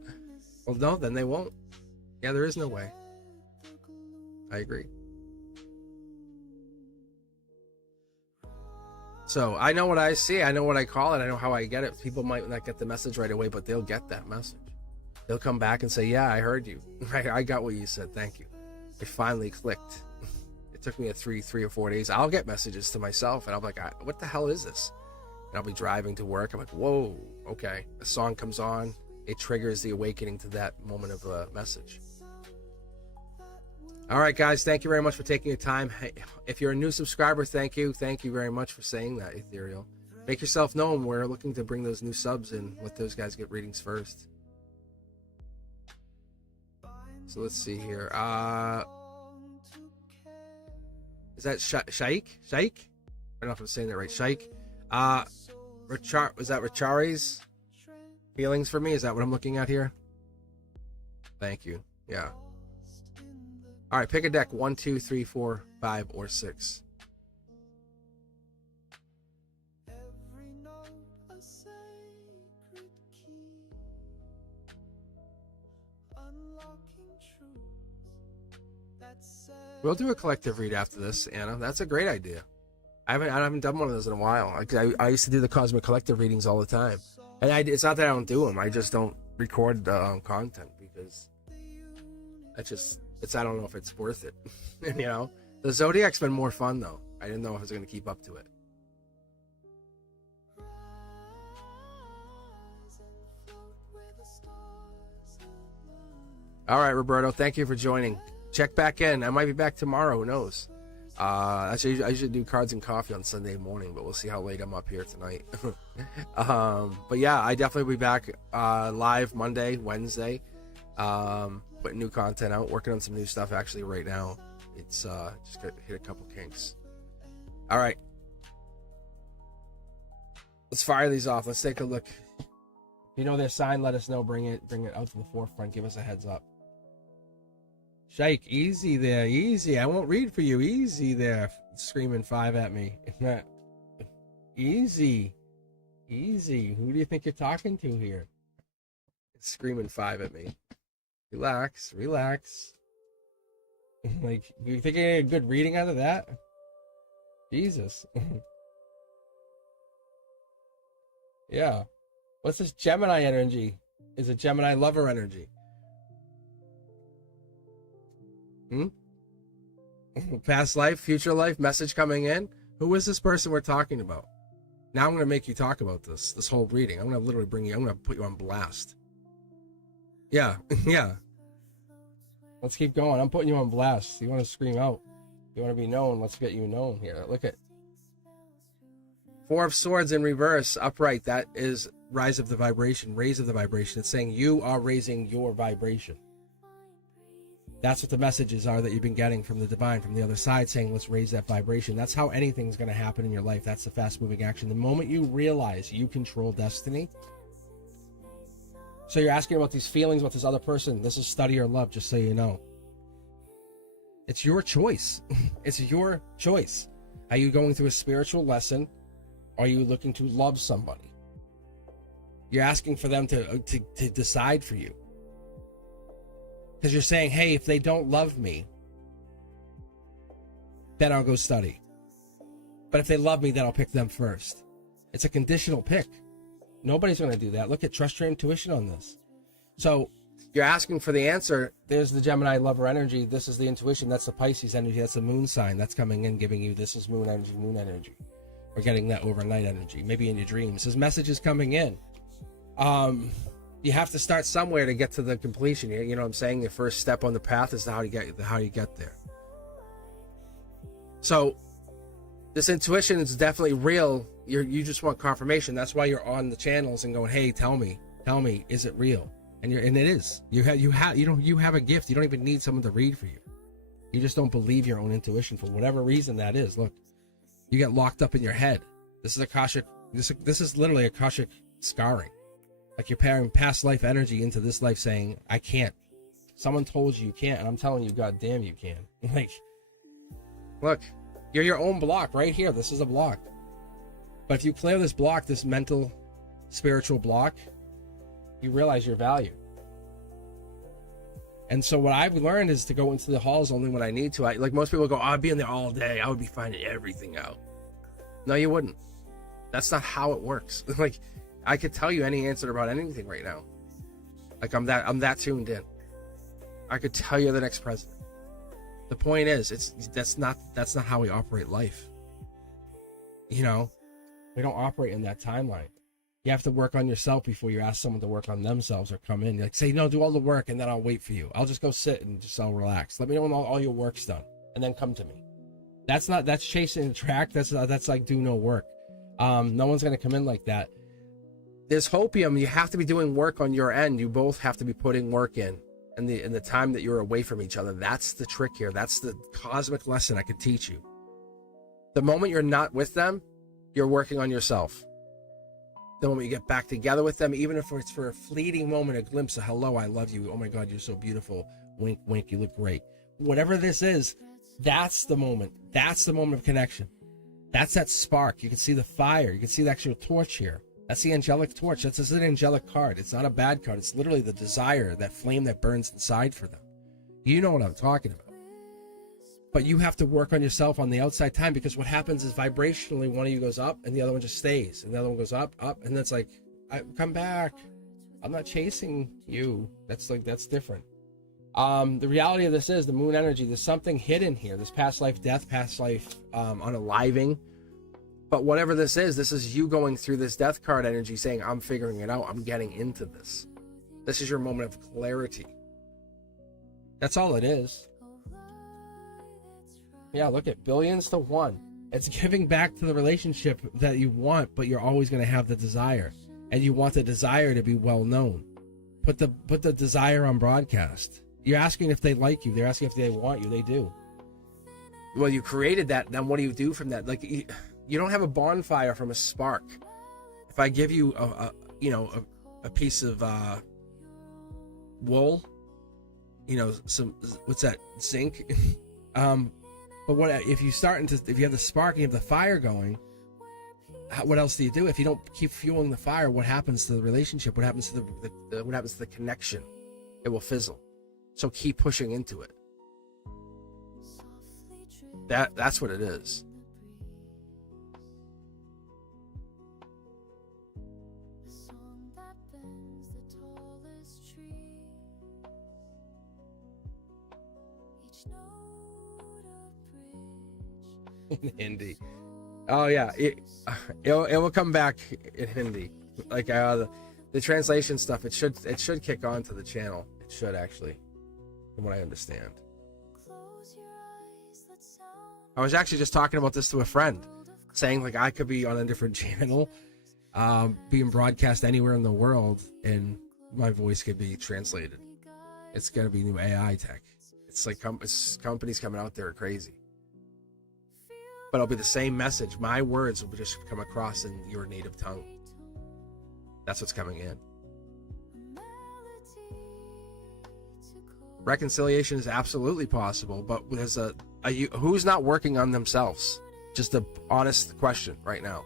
Well, no, then they won't. Yeah, there is no way. I agree. So I know what I see. I know what I call it. I know how I get it. People might not get the message right away, but they'll get that message. They'll come back and say, yeah, I heard you. I got what you said. Thank you. It finally clicked. It took me 3 or 4 days. I'll get messages to myself, and I'm like, what the hell is this? And I'll be driving to work. I'm like, whoa, okay. A song comes on. It triggers the awakening to that moment of a message. All right, guys, thank you very much for taking your time. Hey, if you're a new subscriber, thank you. Thank you very much for saying that, Ethereal. Make yourself known. We're looking to bring those new subs in. Let those guys get readings first. So let's see here. Is that Shaik? I don't know if I'm saying that right. Shaik. Was that Richari's feelings for me? Is that what I'm looking at here? Thank you. Yeah. All right, pick a deck. 1, 2, 3, 4, 5, or 6. We'll do a collective read after this, Anna. That's a great idea. I haven't done one of those in a while. I used to do the Cosmic Collective readings all the time, and it's not that I don't do them. I just don't record the content because I don't know if it's worth it. You know, the Zodiac's been more fun though. I didn't know if I was going to keep up to it. All right, Roberto, thank you for joining. Check back in. I might be back tomorrow. Who knows? Actually, I usually do cards and coffee on Sunday morning, but we'll see how late I'm up here tonight. But yeah, I definitely will be back live Monday, Wednesday. Putting new content out, working on some new stuff actually right now. It's just got to hit a couple kinks. All right, let's fire these off. Let's take a look. If you know their sign, let us know. Bring it out to the forefront. Give us a heads up. Shake, easy there, easy. I won't read for you. Easy there. Screaming 5 at me. Easy. Easy. Who do you think you're talking to here? Screaming 5 at me. Relax, relax. Like, you think you're getting a good reading out of that? Jesus. Yeah. What's this Gemini energy? Is it Gemini lover energy? Past life, future life, message coming in. Who is this person we're talking about? Now I'm going to make you talk about this whole reading. I'm going to literally I'm going to put you on blast. Yeah, yeah. Let's keep going. I'm putting you on blast. You want to scream out. You want to be known. Let's get you known here. Look at 4 of Swords in reverse, upright. That is rise of the vibration, raise of the vibration. It's saying you are raising your vibration. That's what the messages are that you've been getting from the divine, from the other side, saying let's raise that vibration. That's how anything's going to happen in your life. That's the fast moving action. The moment you realize you control destiny. So you're asking about these feelings with this other person. This is study or love, just so you know. It's your choice. It's your choice. Are you going through a spiritual lesson? Or are you looking to love somebody? You're asking for them to decide for you. Because you're saying, hey, if they don't love me, then I'll go study. But if they love me, then I'll pick them first. It's a conditional pick. Nobody's going to do that. Look at trust your intuition on this. So you're asking for the answer. There's the Gemini lover energy. This is the intuition. That's the Pisces energy. That's the moon sign. That's coming in, giving you this is moon energy, moon energy. We're getting that overnight energy, maybe in your dreams. This message is coming in. You have to start somewhere to get to the completion. You know what I'm saying? The first step on the path is how you get there. So this intuition is definitely real. You just want confirmation. That's why you're on the channels and going, hey, tell me, is it real? And it is. You have a gift. You don't even need someone to read for you. You just don't believe your own intuition for whatever reason that is. Look, you get locked up in your head. This is Akashic. This is literally Akashic scarring. Like you're pairing past life energy into this life saying, I can't. Someone told you can't, and I'm telling you, God damn, you can. Like, look, you're your own block right here. This is a block. But if you clear this block, this mental, spiritual block, you realize your value. And so what I've learned is to go into the halls only when I need to. Like most people go, I'd be in there all day. I would be finding everything out. No, you wouldn't. That's not how it works. Like, I could tell you any answer about anything right now. Like, I'm that tuned in. I could tell you the next president. The point is, that's not how we operate life. You know, we don't operate in that timeline. You have to work on yourself before you ask someone to work on themselves or come in. Like, say, no, do all the work and then I'll wait for you. I'll just go sit and I'll relax. Let me know when all your work's done and then come to me. That's chasing the track. That's like do no work. No one's going to come in like that. There's hopium. You have to be doing work on your end. You both have to be putting work in the time that you're away from each other. That's the trick here. That's the cosmic lesson I could teach you. The moment you're not with them, you're working on yourself. The moment you get back together with them, even if it's for a fleeting moment, a glimpse of hello, I love you, oh my God, you're so beautiful, wink, wink, you look great. Whatever this is, that's the moment. That's the moment of connection. That's that spark. You can see the fire. You can see the actual torch here. That's the angelic torch. That's an angelic card. It's not a bad card. It's literally the desire, that flame that burns inside for them. You know what I'm talking about. But you have to work on yourself on the outside time, because what happens is vibrationally one of you goes up and the other one just stays. And the other one goes up, and that's like, come back. I'm not chasing you. That's different. The reality of this is the moon energy. There's something hidden here. This past life death, past life unaliving. But whatever this is you going through this death card energy saying, I'm figuring it out. I'm getting into this. This is your moment of clarity. That's all it is. Yeah, look at billions to one. It's giving back to the relationship that you want, but you're always going to have the desire. And you want the desire to be well known. Put the desire on broadcast. You're asking if they like you. They're asking if they want you. They do. Well, you created that. Then what do you do from that? Like, you don't have a bonfire from a spark. If I give you a piece of wool, some, what's that, zinc? But what if you if you have the spark and you have the fire going? What else do you do? If you don't keep fueling the fire, what happens to the relationship? What happens to what happens to the connection? It will fizzle. So keep pushing into it. That's what it is. In Hindi. Oh yeah, it will come back in Hindi. Like the translation stuff, it should kick on to the channel. It should, actually, from what I understand. I was actually just talking about this to a friend, saying like I could be on a different channel, being broadcast anywhere in the world, and my voice could be translated. It's gonna be new AI tech. It's like companies coming out there are crazy. But it'll be the same message. My words will just come across in your native tongue. That's what's coming in. Reconciliation is absolutely possible, but there's who's not working on themselves? Just an honest question right now.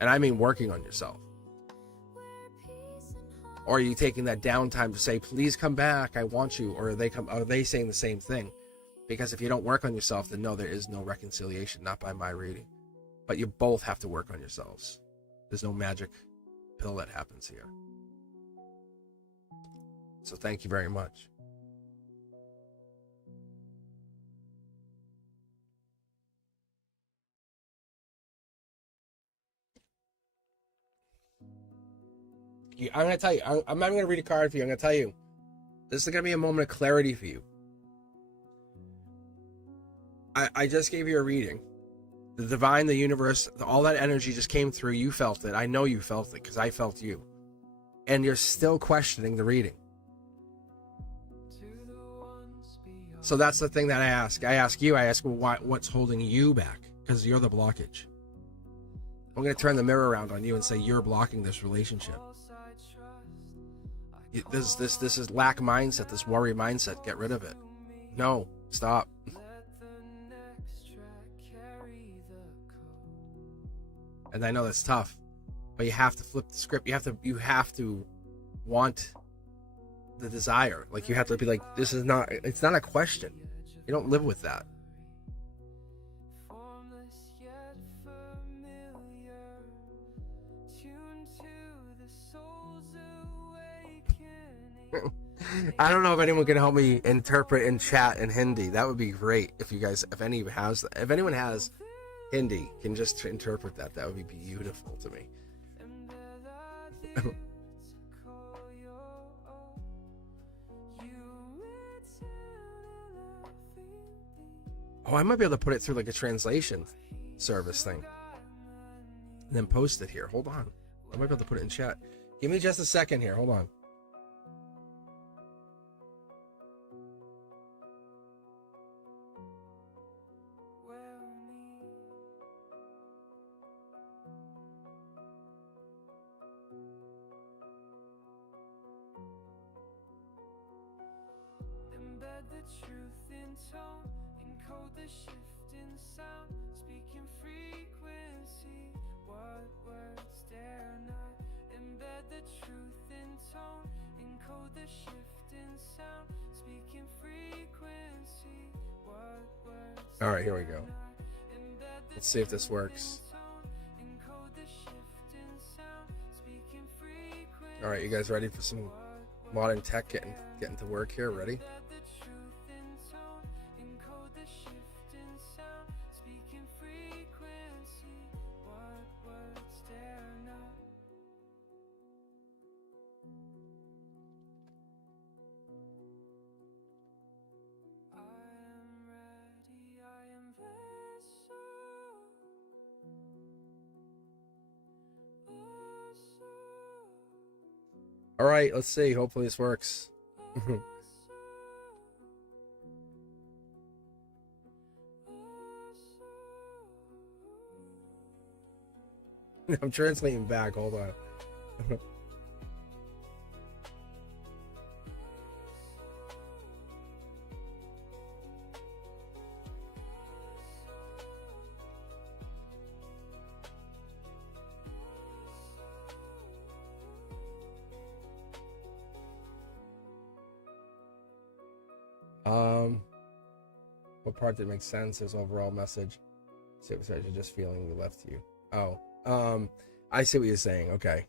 And I mean working on yourself. Or are you taking that downtime to say, please come back, I want you? Or are they saying the same thing? Because if you don't work on yourself, then no, there is no reconciliation, not by my reading. But you both have to work on yourselves. There's no magic pill that happens here. So thank you very much. I'm going to tell you, I'm not even going to read a card for you. I'm going to tell you, this is going to be a moment of clarity for you. I just gave you a reading. The divine, the universe, all that energy just came through. You felt it. I know you felt it because I felt you. And you're still questioning the reading. So that's the thing that I ask. I ask you, what's holding you back? Because you're the blockage. I'm going to turn the mirror around on you and say you're blocking this relationship. This is lack mindset, this worry mindset. Get rid of it. No, stop. And I know that's tough, but you have to flip the script. You have to want the desire. Like, you have to be like, it's not a question. You don't live with that. I don't know if anyone can help me interpret in chat in Hindi. That would be great if you guys, if anyone has Hindi, can just interpret that. That would be beautiful to me. Oh, I might be able to put it through like a translation service thing and then post it here. Hold on. I might be able to put it in chat. Give me just a second here. Hold on. Embed the truth in tone, encode the shift in sound, speaking frequency, what words dare not. Embed the truth in tone, encode the shift in sound, speaking frequency, what words. All right, here we go. Let's see if this works. All right, you guys ready for some modern tech getting to work here? Ready? All right, let's see. Hopefully this works. I'm translating back. Hold on. What part did make sense? His overall message. So it was actually just feeling we left you. Oh, I see what you're saying. Okay.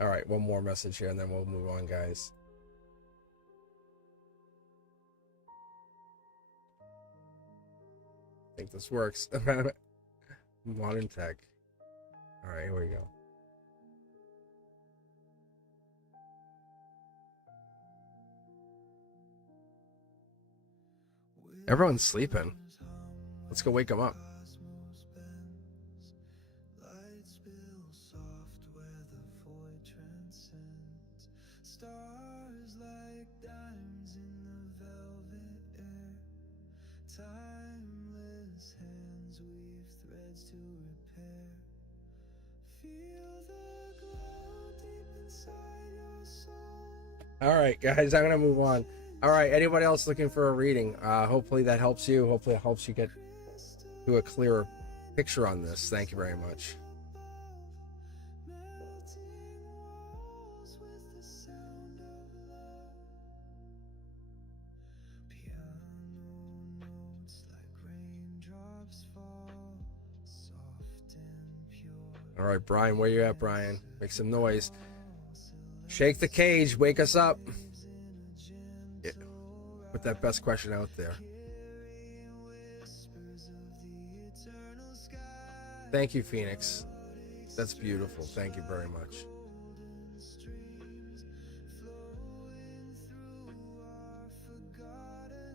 All right, one more message here, and then we'll move on, guys. I think this works. Modern tech. All right, here we go. Everyone's sleeping. Let's go wake them up. Stars like diamonds in the velvet air. Timeless hands weave threads to repair. Feel the glow deep inside your soul. All right, guys, I'm gonna move on. All right, anybody else looking for a reading? Hopefully that helps you. Hopefully it helps you get to a clearer picture on this. Thank you very much. All right, Brian, where you at, Brian? Make some noise. Shake the cage. Wake us up. Yeah. Put that best question out there. Thank you, Phoenix. That's beautiful. Thank you very much.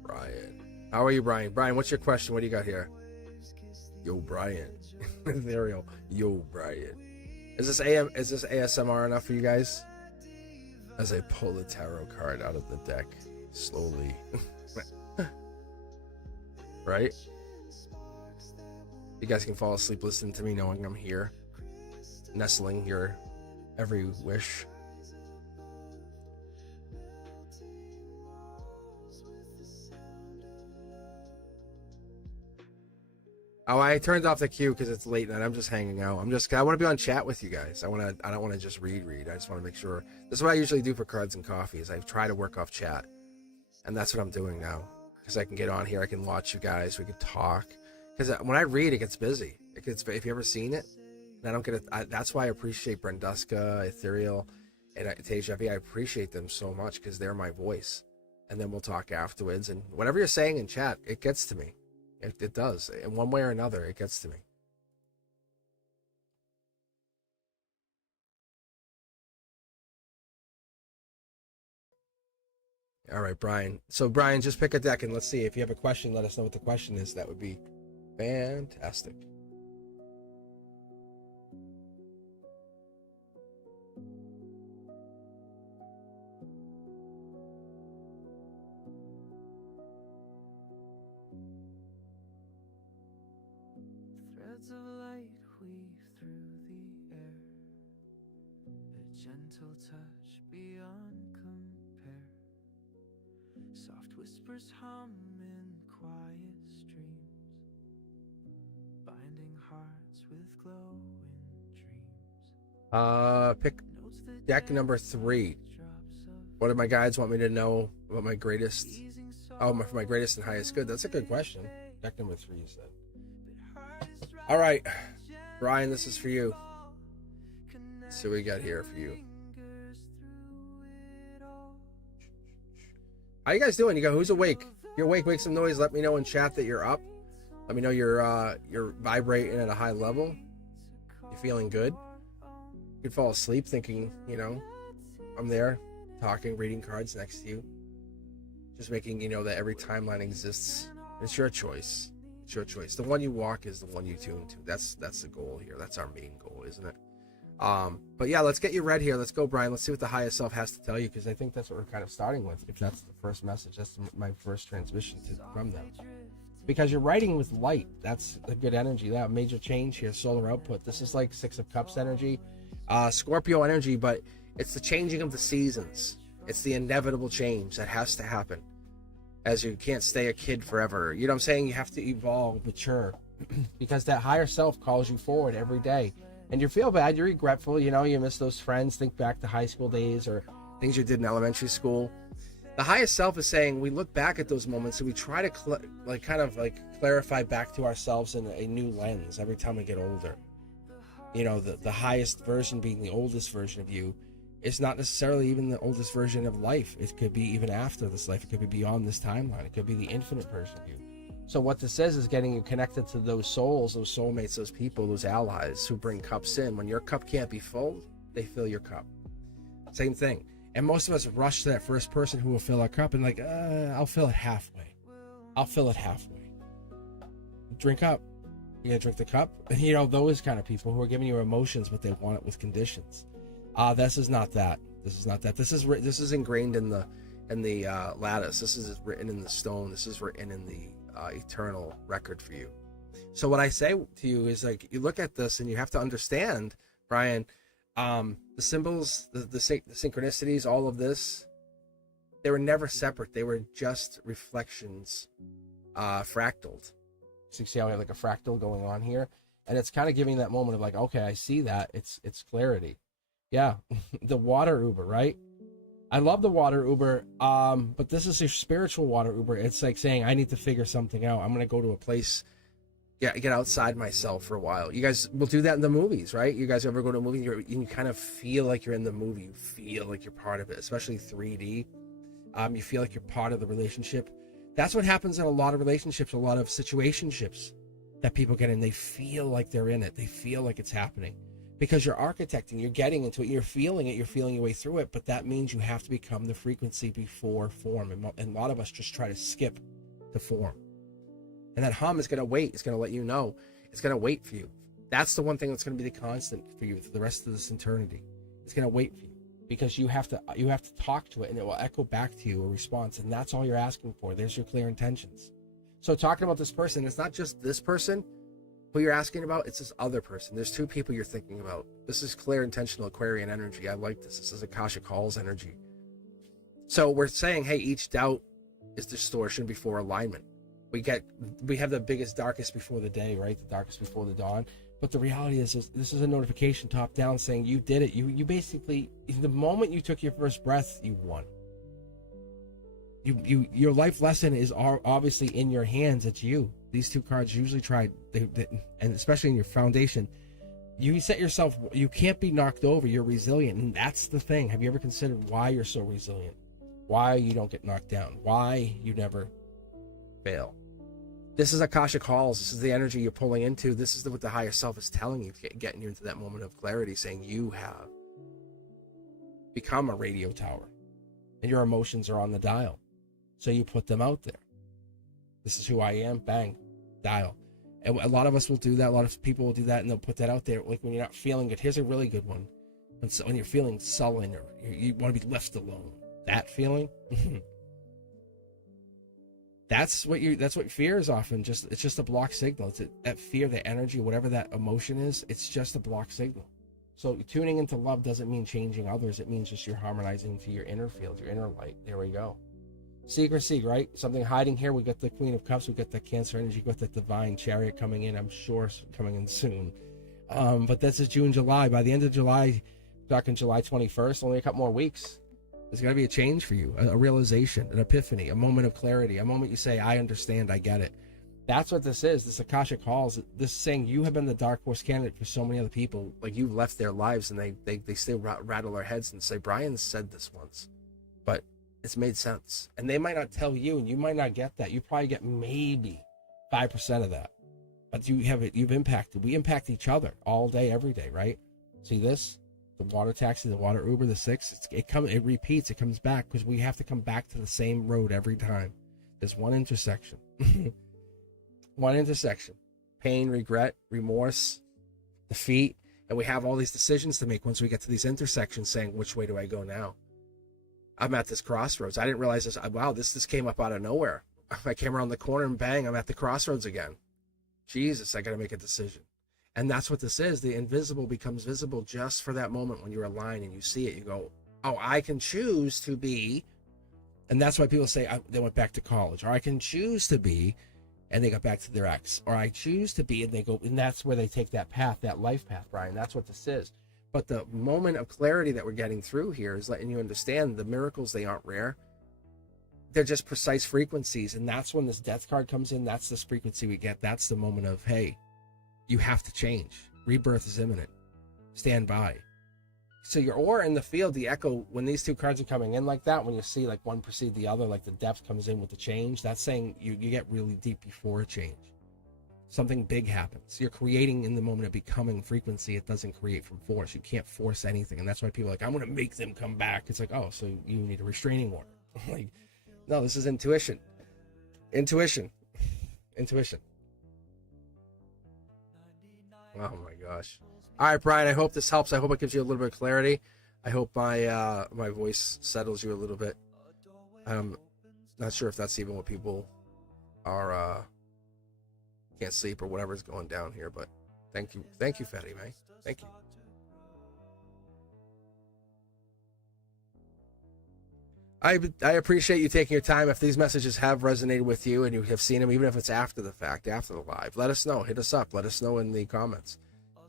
Brian. How are you, Brian? Brian, what's your question? What do you got here? Yo, Brian. Ethereal. Yo, Brian. Is this ASMR enough for you guys? As I pull the tarot card out of the deck slowly. Right? You guys can fall asleep listening to me knowing I'm here, nestling your every wish. Oh, I turned off the queue because it's late night. I'm just hanging out. I want to be on chat with you guys. I don't want to just read. I just want to make sure. This is what I usually do for cards and coffee is I try to work off chat. And that's what I'm doing now. Because I can get on here, I can watch you guys, we can talk. Because when I read, it gets busy. If you ever seen it, and I don't get it. That's why I appreciate Brenduska, Ethereal, and Tasia V. I appreciate them so much because they're my voice. And then we'll talk afterwards. And whatever you're saying in chat, it gets to me. It does. In one way or another, it gets to me. All right, Brian. So, Brian, just pick a deck and let's see. If you have a question, let us know what the question is. That would be fantastic. Threads of light weave through the air, a gentle touch beyond compare. Soft whispers hum in quiet streams, binding hearts with glowing dreams. Pick deck number 3. What do my guides want me to know about my greatest? Oh, for my greatest and highest good. That's a good question. Deck number 3, you said. All right, Brian, this is for you. Let's see what we got here for you. How you guys doing? You go, who's awake? If you're awake, make some noise. Let me know in chat that you're up. Let me know you're vibrating at a high level. You're feeling good. You could fall asleep thinking, I'm there, talking, reading cards next to you. Just making that every timeline exists. It's your choice. It's your choice. The one you walk is the one you tune to. That's the goal here. That's our main goal, isn't it? But yeah, let's get you read here. Let's go, Brian. Let's see what the highest self has to tell you, because I think that's what we're kind of starting with. If that's the first message, that's my first transmission from them. Because you're writing with light. That's a good energy. That major change here, solar output. This is like 6 of Cups energy, Scorpio energy, but it's the changing of the seasons. It's the inevitable change that has to happen. As you can't stay a kid forever. You know what I'm saying? You have to evolve, mature. Because that higher self calls you forward every day. And you feel bad, you're regretful, you miss those friends, think back to high school days or things you did in elementary school. The highest self is saying we look back at those moments and we try to clarify back to ourselves in a new lens every time we get older. The highest version being the oldest version of you is not necessarily even the oldest version of life. It could be even after this life. It could be beyond this timeline. It could be the infinite version of you. So what this says is getting you connected to those souls, those soulmates, those people, those allies who bring cups in. When your cup can't be full, they fill your cup. Same thing. And most of us rush to that first person who will fill our cup and I'll fill it halfway. I'll fill it halfway. Drink up. You gotta drink the cup. Those kind of people who are giving you emotions, but they want it with conditions. This is not that. This is not that. This is ingrained in the lattice. This is written in the stone. This is written in the eternal record for you. So what I say to you is you look at this and you have to understand, Brian, the symbols, the synchronicities, all of this, they were never separate. They were just reflections, fractaled. So you see how we have a fractal going on here, and it's kind of giving that moment of okay, I see that. It's clarity. Yeah, the water Uber, right? I love the water Uber, but this is your spiritual water Uber. It's saying, I need to figure something out. I'm going to go to a place, get outside myself for a while. You guys will do that in the movies, right? You guys ever go to a movie and you kind of feel like you're in the movie. You feel like you're part of it, especially 3D. You feel like you're part of the relationship. That's what happens in a lot of relationships, a lot of situationships that people get in. They feel like they're in it. They feel like it's happening. Because you're architecting, you're getting into it, you're feeling your way through it, but that means you have to become the frequency before form. And a lot of us just try to skip to form. And that hum is going to wait. It's going to let you know. It's going to wait for you. That's the one thing that's going to be the constant for you for the rest of this eternity. It's going to wait for you because you have to talk to it, and it will echo back to you a response. And that's all you're asking for. There's your clear intentions. So talking about this person, it's not just this person who you're asking about, it's this other person. There's 2 people you're thinking about. This is clear, intentional Aquarian energy. I like this. This is Akashic Halls energy. So we're saying, hey, each doubt is distortion before alignment. We have the biggest, darkest before the day, right? The darkest before the dawn. But the reality is this is a notification top down saying you did it. You basically, the moment you took your first breath, you won. Your life lesson is obviously in your hands. It's you. These two cards usually and especially in your foundation, you set yourself, you can't be knocked over. You're resilient, and that's the thing. Have you ever considered why you're so resilient? Why you don't get knocked down? Why you never fail? This is Akashic Halls. This is the energy you're pulling into. This is what the higher self is telling you, getting you into that moment of clarity, saying you have become a radio tower and your emotions are on the dial. So you put them out there. This is who I am. Bang, dial. And a lot of us will do that. A lot of people will do that, and they'll put that out there. Like when you're not feeling good. Here's a really good one. When you're feeling sullen or you want to be left alone. That feeling. That's what fear is often. It's just a block signal. It's that fear, the energy, whatever that emotion is. It's just a block signal. So tuning into love doesn't mean changing others. It means just you're harmonizing to your inner field, your inner light. There we go. Secrecy, right? Something hiding here. We got the Queen of Cups. We got the Cancer energy. We got the Divine Chariot coming in. I'm sure coming in soon. But this is June, July. By the end of July, back on July 21st, only a couple more weeks, there's got to be a change for you, a realization, an epiphany, a moment of clarity, a moment you say, I understand, I get it. That's what this is. This Akashic Halls, this is saying you have been the dark horse candidate for so many other people. Like you've left their lives and they still rattle their heads and say, Brian said this once, but it's made sense. And they might not tell you, and you might not get that. You probably get maybe 5% of that. But you've impacted. We impact each other all day, every day, right? See this? The water taxi, the water Uber, the 6, it repeats, it comes back because we have to come back to the same road every time. There's one intersection. One intersection. Pain, regret, remorse, defeat, and we have all these decisions to make once we get to these intersections saying, which way do I go now? I'm at this crossroads. I didn't realize this. Wow, this came up out of nowhere. I came around the corner and bang, I'm at the crossroads again. Jesus, I got to make a decision. And that's what this is. The invisible becomes visible just for that moment when you're aligned and you see it. You go, oh, I can choose to be. And that's why people say they went back to college. Or I can choose to be, and they got back to their ex. Or I choose to be, and they go, and that's where they take that path, that life path, Brian. That's what this is. But the moment of clarity that we're getting through here is letting you understand the miracles, they aren't rare. They're just precise frequencies. And that's when this death card comes in. That's this frequency we get. That's the moment of, hey, you have to change. Rebirth is imminent. Stand by. So your aura in the field, the echo, when these two cards are coming in like that, when you see like one precede the other, like the depth comes in with the change, that's saying you get really deep before a change. Something big happens. You're creating in the moment of becoming frequency. It doesn't create from force. You can't force anything. And that's why people are like, I'm going to make them come back. It's like, oh, so you need a restraining order. Like, no, this is intuition. Intuition. Oh my gosh. All right, Brian, I hope this helps. I hope it gives you a little bit of clarity. I hope my my voice settles you a little bit. I'm not sure if that's even what people are can't sleep or whatever's going down here, but thank you, Fatty, man. Thank you. I appreciate you taking your time. If these messages have resonated with you and you have seen them, even if it's after the fact, after the live, let us know. Hit us up. Let us know in the comments.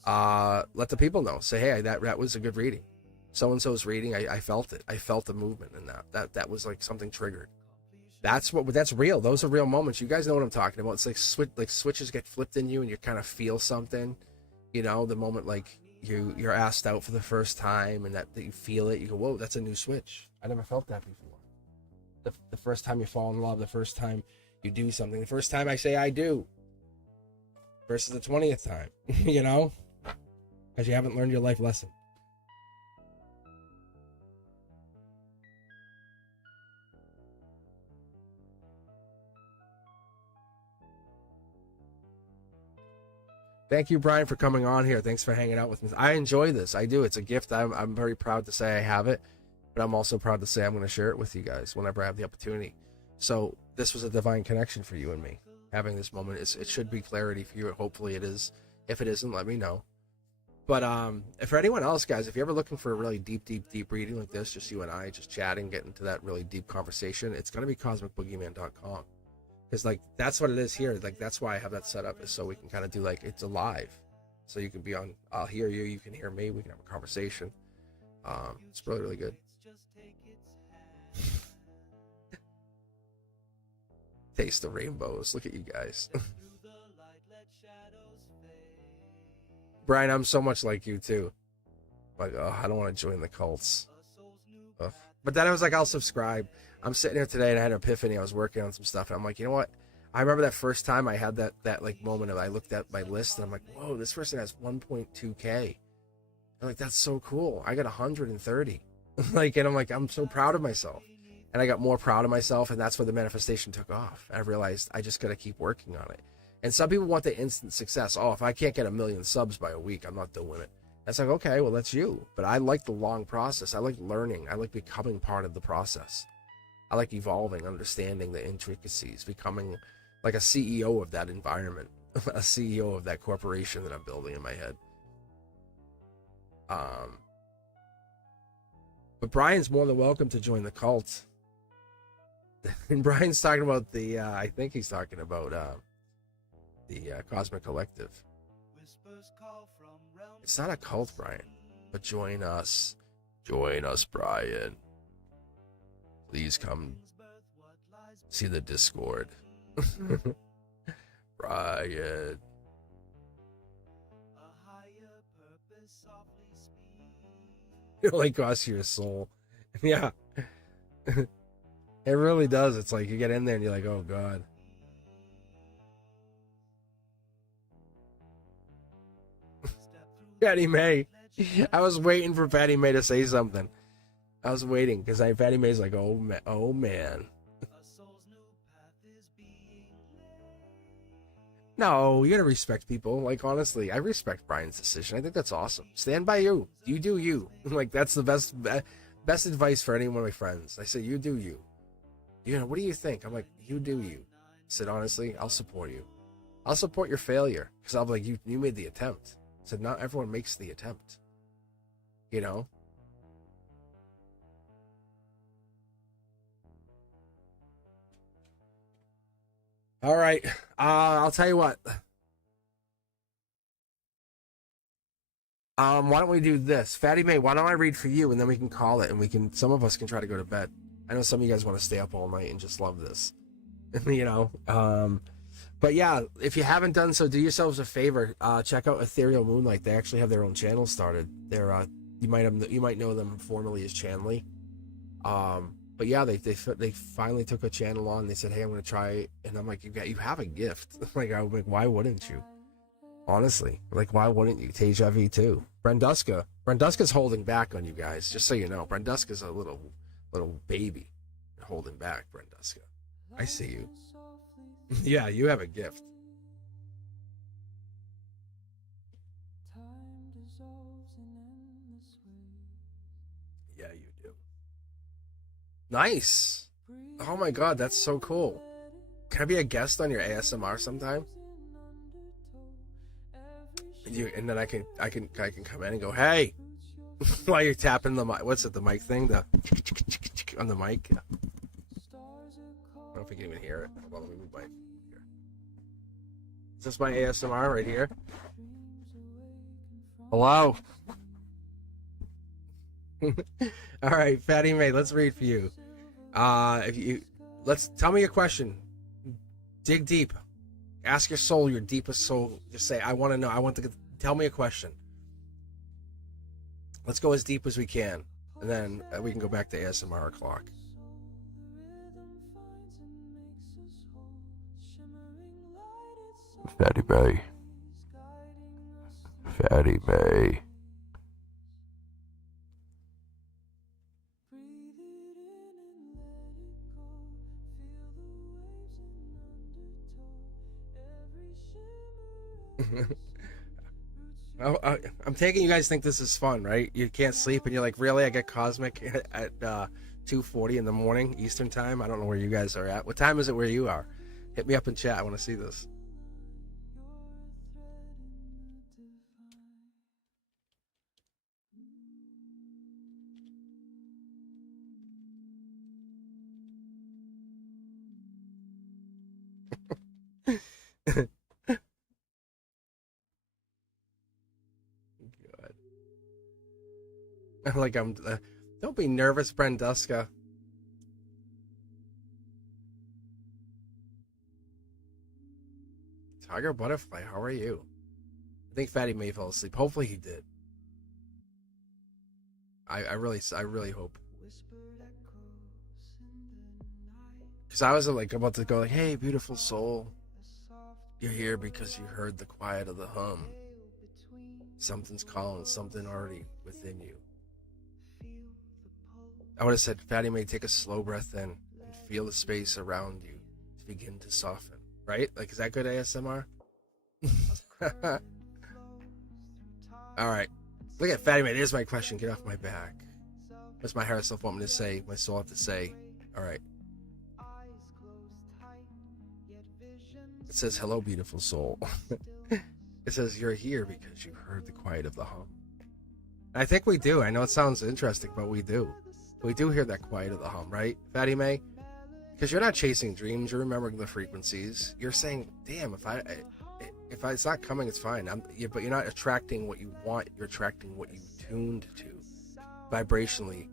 Let the people know. Say, hey, that was a good reading. So-and-so's reading, I felt it. I felt the movement in that was like something triggered. That's real. Those are real moments. You guys know what I'm talking about. It's like switches get flipped in you and you kind of feel something, you know, the moment like you're asked out for the first time and that you feel it. You go, whoa, that's a new switch. I never felt that before. The first time you fall in love, the first time you do something, the first time I say I do versus the 20th time, you know, because you haven't learned your life lesson. Thank you, Brian, for coming on here. Thanks for hanging out with me. I enjoy this. I do. It's a gift. I'm very proud to say I have it, but I'm also proud to say I'm going to share it with you guys whenever I have the opportunity. So this was a divine connection for you and me. Having this moment, it should be clarity for you. Hopefully it is. If it isn't, let me know. But if for anyone else, guys, if you're ever looking for a really deep reading like this, just you and I, just chatting, getting into that really deep conversation, it's going to be cosmicboogeyman.com. Because like that's what it is here. Like that's why I have that set up, is so we can kind of do like it's alive. So you can be on, I'll hear you, you can hear me, we can have a conversation. It's really, really good. Taste the rainbows. Look at you guys. Brian, I'm so much like you too. Like, oh, I don't want to join the cults. Ugh. But then I was like, I'll subscribe. I'm sitting here today and I had an epiphany. I was working on some stuff and I'm like, you know what? I remember that first time I had that like moment of I looked at my list and I'm like, whoa, this person has 1.2K. I'm like, that's so cool. I got 130. Like, and I'm like, I'm so proud of myself. And I got more proud of myself, and that's where the manifestation took off. I realized I just got to keep working on it. And some people want the instant success. Oh, if I can't get 1 million subs by a week, I'm not doing it. That's like, okay, well, that's you. But I like the long process. I like learning. I like becoming part of the process. I like evolving, understanding the intricacies, becoming like a CEO of that environment, a CEO of that corporation that I'm building in my head. But Brian's more than welcome to join the cult. And Brian's talking about the, I think he's talking about the Cosmic Collective. It's not a cult, Brian, but join us. Join us, Brian. Please come see the Discord. Brian. It like costs you your soul. Yeah. It really does. It's like you get in there and you're like, oh God. Patty May. I was waiting for Patty May to say something. I was waiting because Patty May's like, oh man. No, you gotta respect people. Like, honestly, I respect Brian's decision. I think that's awesome. Stand by you. You do you. Like, that's the best advice for any one of my friends. I say, you do you. You know, what do you think? I'm like, you do you. I said, honestly, I'll support you. I'll support your failure. Because I'll be like, you made the attempt. I said, not everyone makes the attempt. You know? All right. I'll tell you what. Why don't we do this? Fatty May, why don't I read for you and then we can call it and some of us can try to go to bed. I know some of you guys want to stay up all night and just love this. You know? But yeah, if you haven't done so, do yourselves a favor. Check out Ethereal Moonlight. They actually have their own channel started. They're you might know them formerly as Chanley. But yeah, they finally took a channel on. They said, "Hey, I'm going to try it," and I'm like, "You have a gift." Like, I'm like, why wouldn't you? Honestly, like, why wouldn't you? Teja V too. Brenduska's holding back on you guys. Just so you know, Brenduska's a little baby holding back. Brenduska, I see you. Yeah, you have a gift. Yeah, you do. Nice. Oh my God, that's so cool. Can I be a guest on your ASMR sometime? And then I can come in and go, hey, while you're tapping the mic. What's it? The mic thing? The on the mic. I don't know if you can even hear it. Hold on, let me move my here. Is this my ASMR right here? Hello. All right, Fatty May, let's read for you. Let's tell me a question. Dig deep. Ask your soul, your deepest soul. Just say, I want to know. Tell me a question. Let's go as deep as we can, and then we can go back to ASMR o'clock. Fatty May. Fatty May. I'm taking you guys think this is fun, right? You can't sleep and you're like, really? I get Cosmic at 2:40 in the morning Eastern time. I don't know where you guys are at. What time is it where you are? Hit me up in chat. I want to see this. Like don't be nervous, Brenduska. Tiger Butterfly, how are you? I think Fatty May fell asleep. Hopefully he did. I really hope. Because I was like about to go like, hey, beautiful soul, you're here because you heard the quiet of the hum. Something's calling, something already within you. I would have said, Fatty May, take a slow breath in and feel the space around you to begin to soften. Right? Like, is that good ASMR? All right. Look at Fatty May. There's my question. Get off my back. What's my higher self want me to say? My soul have to say. All right. It says, hello, beautiful soul. It says, you're here because you heard the quiet of the hum. And I think we do. I know it sounds interesting, but we do. We do hear that quiet of the hum, right, Fatty May? Because you're not chasing dreams. You're remembering the frequencies. You're saying, damn, if it's not coming, it's fine. But you're not attracting what you want. You're attracting what you tuned to. Vibrationally,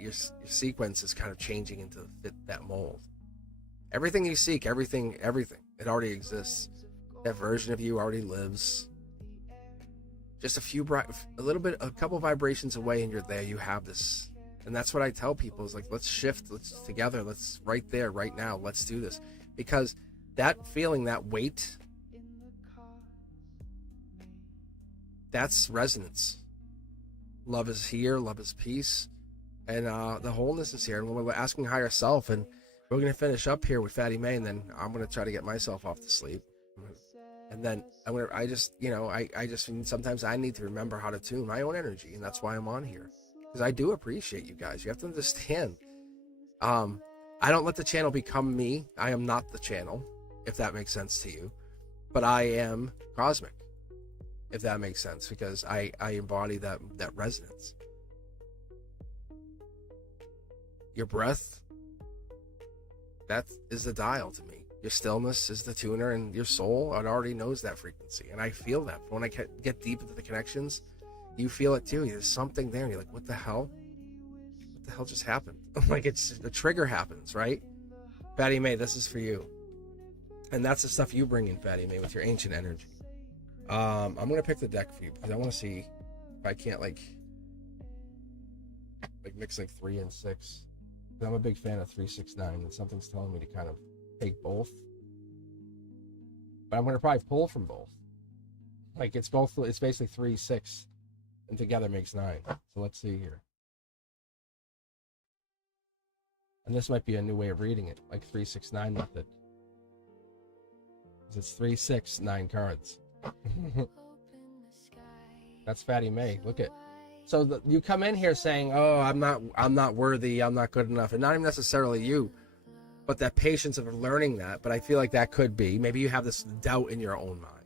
your sequence is kind of changing into fit that mold. Everything you seek, everything, it already exists. That version of you already lives. Just a couple vibrations away, and you're there. You have this, and that's what I tell people is like, let's shift, let's together, let's right there, right now, let's do this, because that feeling, that weight, that's resonance. Love is here, love is peace, and the wholeness is here. And when we're asking higher self, and we're gonna finish up here with Fatty May, and then I'm gonna try to get myself off to sleep. And then sometimes I need to remember how to tune my own energy, and that's why I'm on here, because I do appreciate you guys. You have to understand. I don't let the channel become me. I am not the channel, if that makes sense to you, but I am Cosmic, if that makes sense, because I embody that resonance. Your breath, that is the dial to me. Your stillness is the tuner, and your soul, it already knows that frequency. And I feel that. When I get deep into the connections, you feel it too. There's something there, and you're like, what the hell? What the hell just happened? Like, it's the trigger happens, right? Fatty May, this is for you. And that's the stuff you bring in, Fatty May, with your ancient energy. I'm going to pick the deck for you, because I want to see if I can't, like mix, 3 and 6. I'm a big fan of 3, 6, 9, and something's telling me to kind of take both, but I'm going to probably pull from both. Like, it's basically 3, 6, and together makes 9. So let's see here. And this might be a new way of reading it, like 3, 6, 9 method. It's 3, 6, 9 cards. That's Fatty May. Look at. So you come in here saying, "Oh, I'm not worthy. I'm not good enough," and not even necessarily you, but that patience of learning that. But I feel like that could be, maybe you have this doubt in your own mind,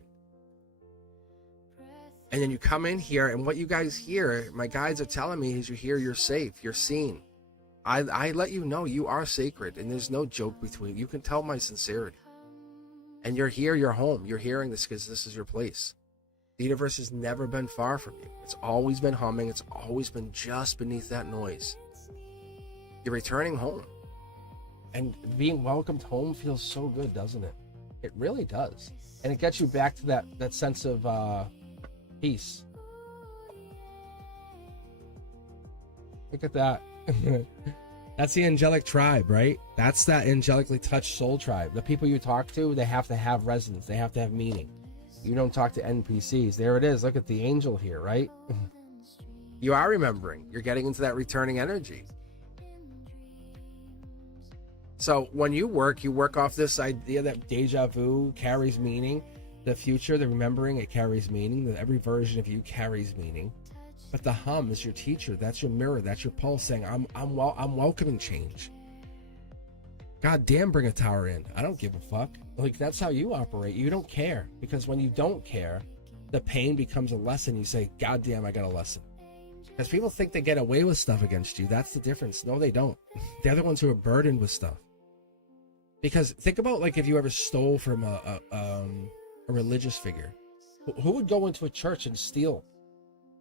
and then you come in here, and what you guys hear, my guides are telling me, is you hear you're safe, you're seen. I let you know you are sacred, and there's no joke between you. Can tell my sincerity, and you're here, you're home. You're hearing this because this is your place. The universe has never been far from you. It's always been humming. It's always been just beneath that noise. You're returning home. And being welcomed home feels so good, doesn't it? It really does. And it gets you back to that sense of peace. Look at that. That's the angelic tribe, right? That's that angelically touched soul tribe. The people you talk to, they have to have resonance. They have to have meaning. You don't talk to NPCs. There it is. Look at the angel here, right? You are remembering. You're getting into that returning energy. So when you work off this idea that deja vu carries meaning. The future, the remembering, it carries meaning. That every version of you carries meaning. But the hum is your teacher. That's your mirror. That's your pulse saying, I'm welcoming change. God damn, bring a tower in. I don't give a fuck. Like, that's how you operate. You don't care. Because when you don't care, the pain becomes a lesson. You say, God damn, I got a lesson. Because people think they get away with stuff against you. That's the difference. No, they don't. They're the ones who are burdened with stuff. Because think about, like, if you ever stole from a religious figure. Who would go into a church and steal?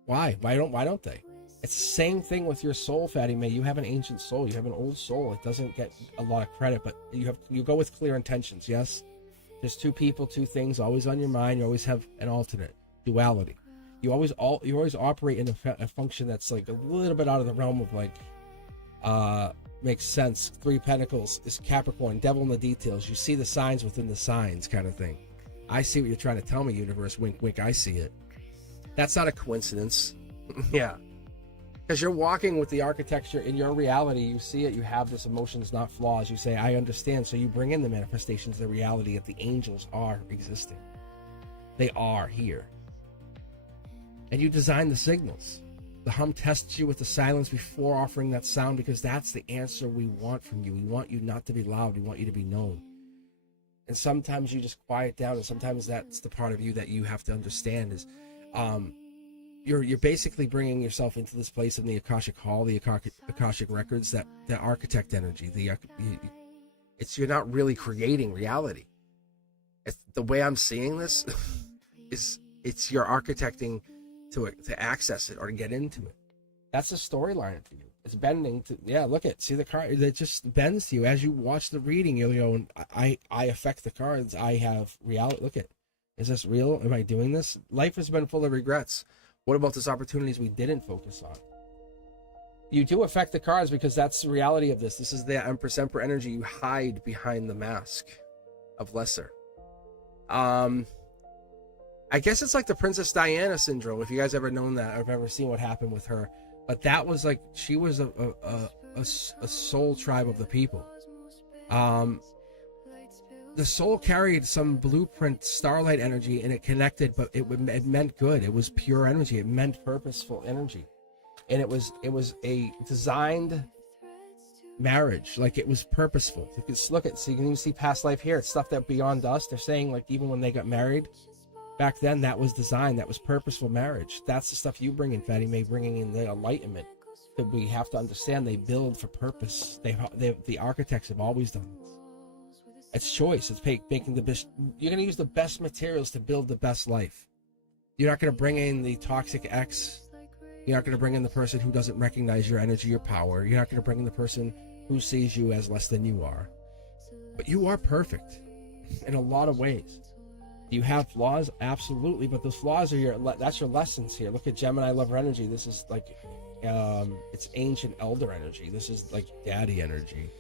Why? Why don't they? It's the same thing with your soul, Fatty May. You have an ancient soul. You have an old soul. It doesn't get a lot of credit, but you go with clear intentions, yes? There's two people, two things always on your mind. You always have an alternate duality. You always operate in a function that's like a little bit out of the realm of like makes sense. Three Pentacles is Capricorn, devil in the details. You see the signs within the signs kind of thing. I see what you're trying to tell me, universe. Wink, wink. I see it. That's not a coincidence. Yeah. Because you're walking with the architecture in your reality. You see it. You have this emotions, not flaws. You say, I understand. So you bring in the manifestations, the reality that the angels are existing. They are here. And you design the signals. The hum tests you with the silence before offering that sound, because that's the answer we want from you. We want you not to be loud. We want you to be known. And sometimes you just quiet down, and sometimes that's the part of you that you have to understand is you're basically bringing yourself into this place in the Akashic Hall, the Akashic Records, that architect energy. You're not really creating reality. The way I'm seeing this is you're architecting to access it or to get into it. That's the storyline for you. It's bending to, look at, see the card that just bends to you as you watch the reading. You're going, I affect the cards. I have reality. Look at, is this real? Am I doing this? Life has been full of regrets. What about those opportunities we didn't focus on? You do affect the cards because that's the reality of this. This is the Empress energy. You hide behind the mask of lesser. I guess it's like the Princess Diana syndrome. If you guys ever known that, or have ever seen what happened with her. But that was like, she was a soul tribe of the people. The soul carried some blueprint starlight energy, and it connected, but it meant good. It was pure energy. It meant purposeful energy. And it was a designed marriage. Like, it was purposeful. You can look at, so you can even see past life here. It's stuff that beyond us. They're saying, like, even when they got married, back then, that was designed. That was purposeful marriage. That's the stuff you bring in, Fatty May, bringing in the enlightenment. That we have to understand they build for purpose. The architects have always done this. It's choice. It's making the best. You're going to use the best materials to build the best life. You're not going to bring in the toxic ex. You're not going to bring in the person who doesn't recognize your energy, your power. You're not going to bring in the person who sees you as less than you are. But you are perfect in a lot of ways. Do you have flaws? Absolutely. But those flaws are that's your lessons here. Look at Gemini lover energy. This is like, it's ancient elder energy. This is like daddy energy.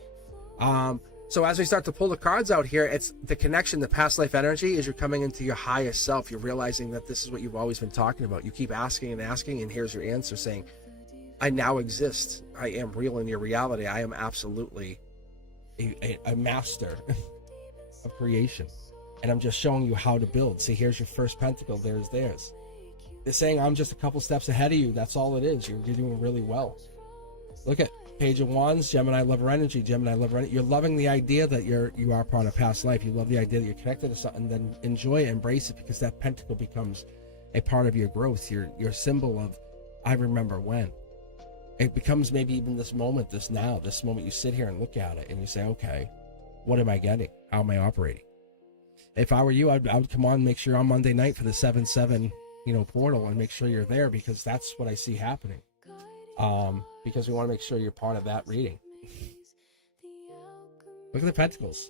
So as we start to pull the cards out here, it's the connection, the past life energy is you're coming into your highest self. You're realizing that this is what you've always been talking about. You keep asking and asking, and here's your answer saying, I now exist. I am real in your reality. I am absolutely a master of creation. And I'm just showing you how to build. See, here's your first pentacle. There's theirs. They're saying, I'm just a couple steps ahead of you. That's all it is. You're doing really well. Look at Page of Wands, Gemini lover energy, Gemini lover energy. You're loving the idea that you are part of past life. You love the idea that you're connected to something, then enjoy it, embrace it, because that pentacle becomes a part of your growth, your symbol of, I remember when. It becomes maybe even this moment, this moment you sit here and look at it and you say, okay, what am I getting? How am I operating? If I were you, I would come on, make sure on Monday night for the 7/7, portal, and make sure you're there, because that's what I see happening. Because we want to make sure you're part of that reading. Look at the pentacles.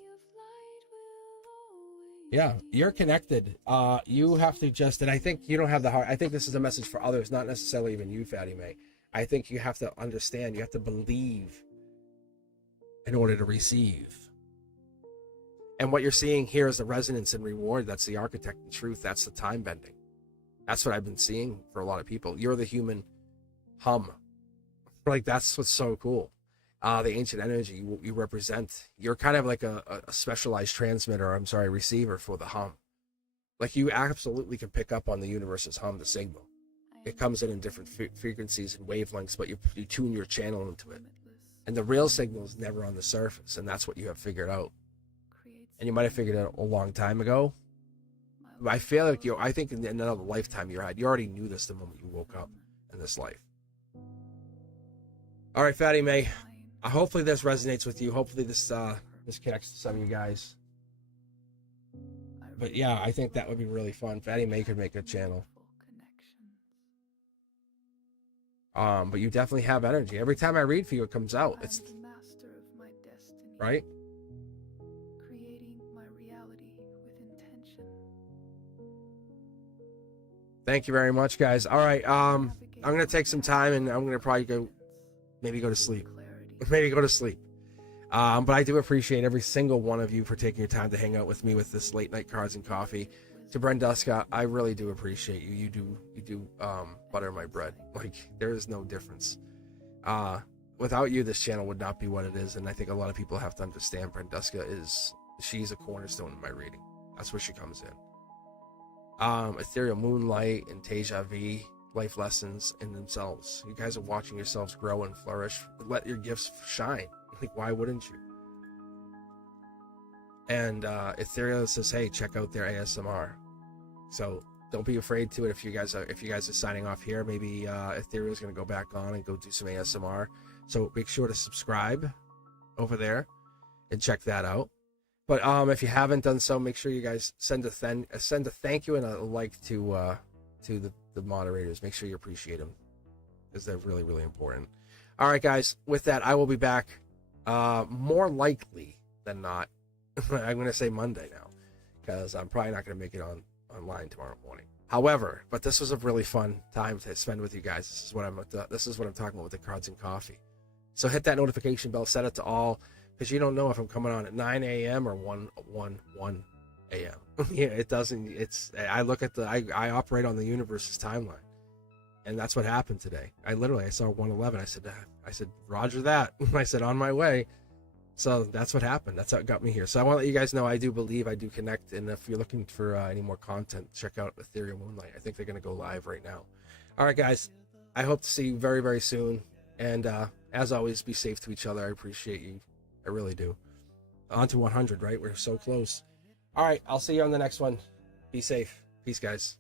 Yeah, you're connected. You have to just, and I think you don't have the heart. I think this is a message for others, not necessarily even you, Fatty May. I think you have to understand, you have to believe in order to receive. And what you're seeing here is the resonance and reward. That's the architect and truth. That's the time bending. That's what I've been seeing for a lot of people. You're the human hum. Like, that's what's so cool. The ancient energy you represent. You're kind of like a specialized transmitter, receiver for the hum. Like, you absolutely can pick up on the universe's hum, the signal. It comes in different frequencies and wavelengths, but you tune your channel into it. And the real signal is never on the surface, and that's what you have figured out. And you might have figured it out a long time ago. But I feel like I think in another lifetime you already knew this the moment you woke up in this life. All right, Fatty May. Hopefully this resonates with you. Hopefully this connects to some of you guys. But yeah, I think that would be really fun. Fatty May could make a channel. But you definitely have energy. Every time I read for you, it comes out. It's the master of my destiny. right. Creating my reality within Thank you very much, guys. All right, I'm gonna take some time and I'm gonna probably go to sleep. Maybe go to sleep. But I do appreciate every single one of you for taking your time to hang out with me with this late night cards and coffee. To Brenduska, I really do appreciate you. You do butter my bread. Like, there is no difference. Without you, this channel would not be what it is, and I think a lot of people have to understand she's a cornerstone in my reading. That's where she comes in. Ethereal Moonlight and Teja V, life lessons in themselves. You guys are watching yourselves grow and flourish. Let your gifts shine. Like, why wouldn't you? And Ethereal says, hey, check out their ASMR. So don't be afraid to it. If you guys are signing off here, maybe Ethereal's gonna go back on and go do some ASMR. So make sure to subscribe over there and check that out. But if you haven't done so, make sure you guys send a thank you and a like to the moderators. Make sure you appreciate them, because they're really, really important. All right, guys. With that, I will be back more likely than not. I'm going to say Monday now, because I'm probably not going to make it online tomorrow morning. However, but this was a really fun time to spend with you guys. This is what I'm talking about with the cards and coffee. So hit that notification bell, set it to all, because you don't know if I'm coming on at 9 a.m. or 1 a.m. Yeah, it doesn't. I look at I operate on the universe's timeline, and that's what happened today. I saw 111. I said, Roger that. I said, on my way. So that's what happened. That's how it got me here. So I want to let you guys know I do believe I do connect. And if you're looking for any more content, check out Ethereal Moonlight. I think they're going to go live right now. All right, guys. I hope to see you very, very soon. And as always, be safe to each other. I appreciate you. I really do. On to 100, right? We're so close. All right. I'll see you on the next one. Be safe. Peace, guys.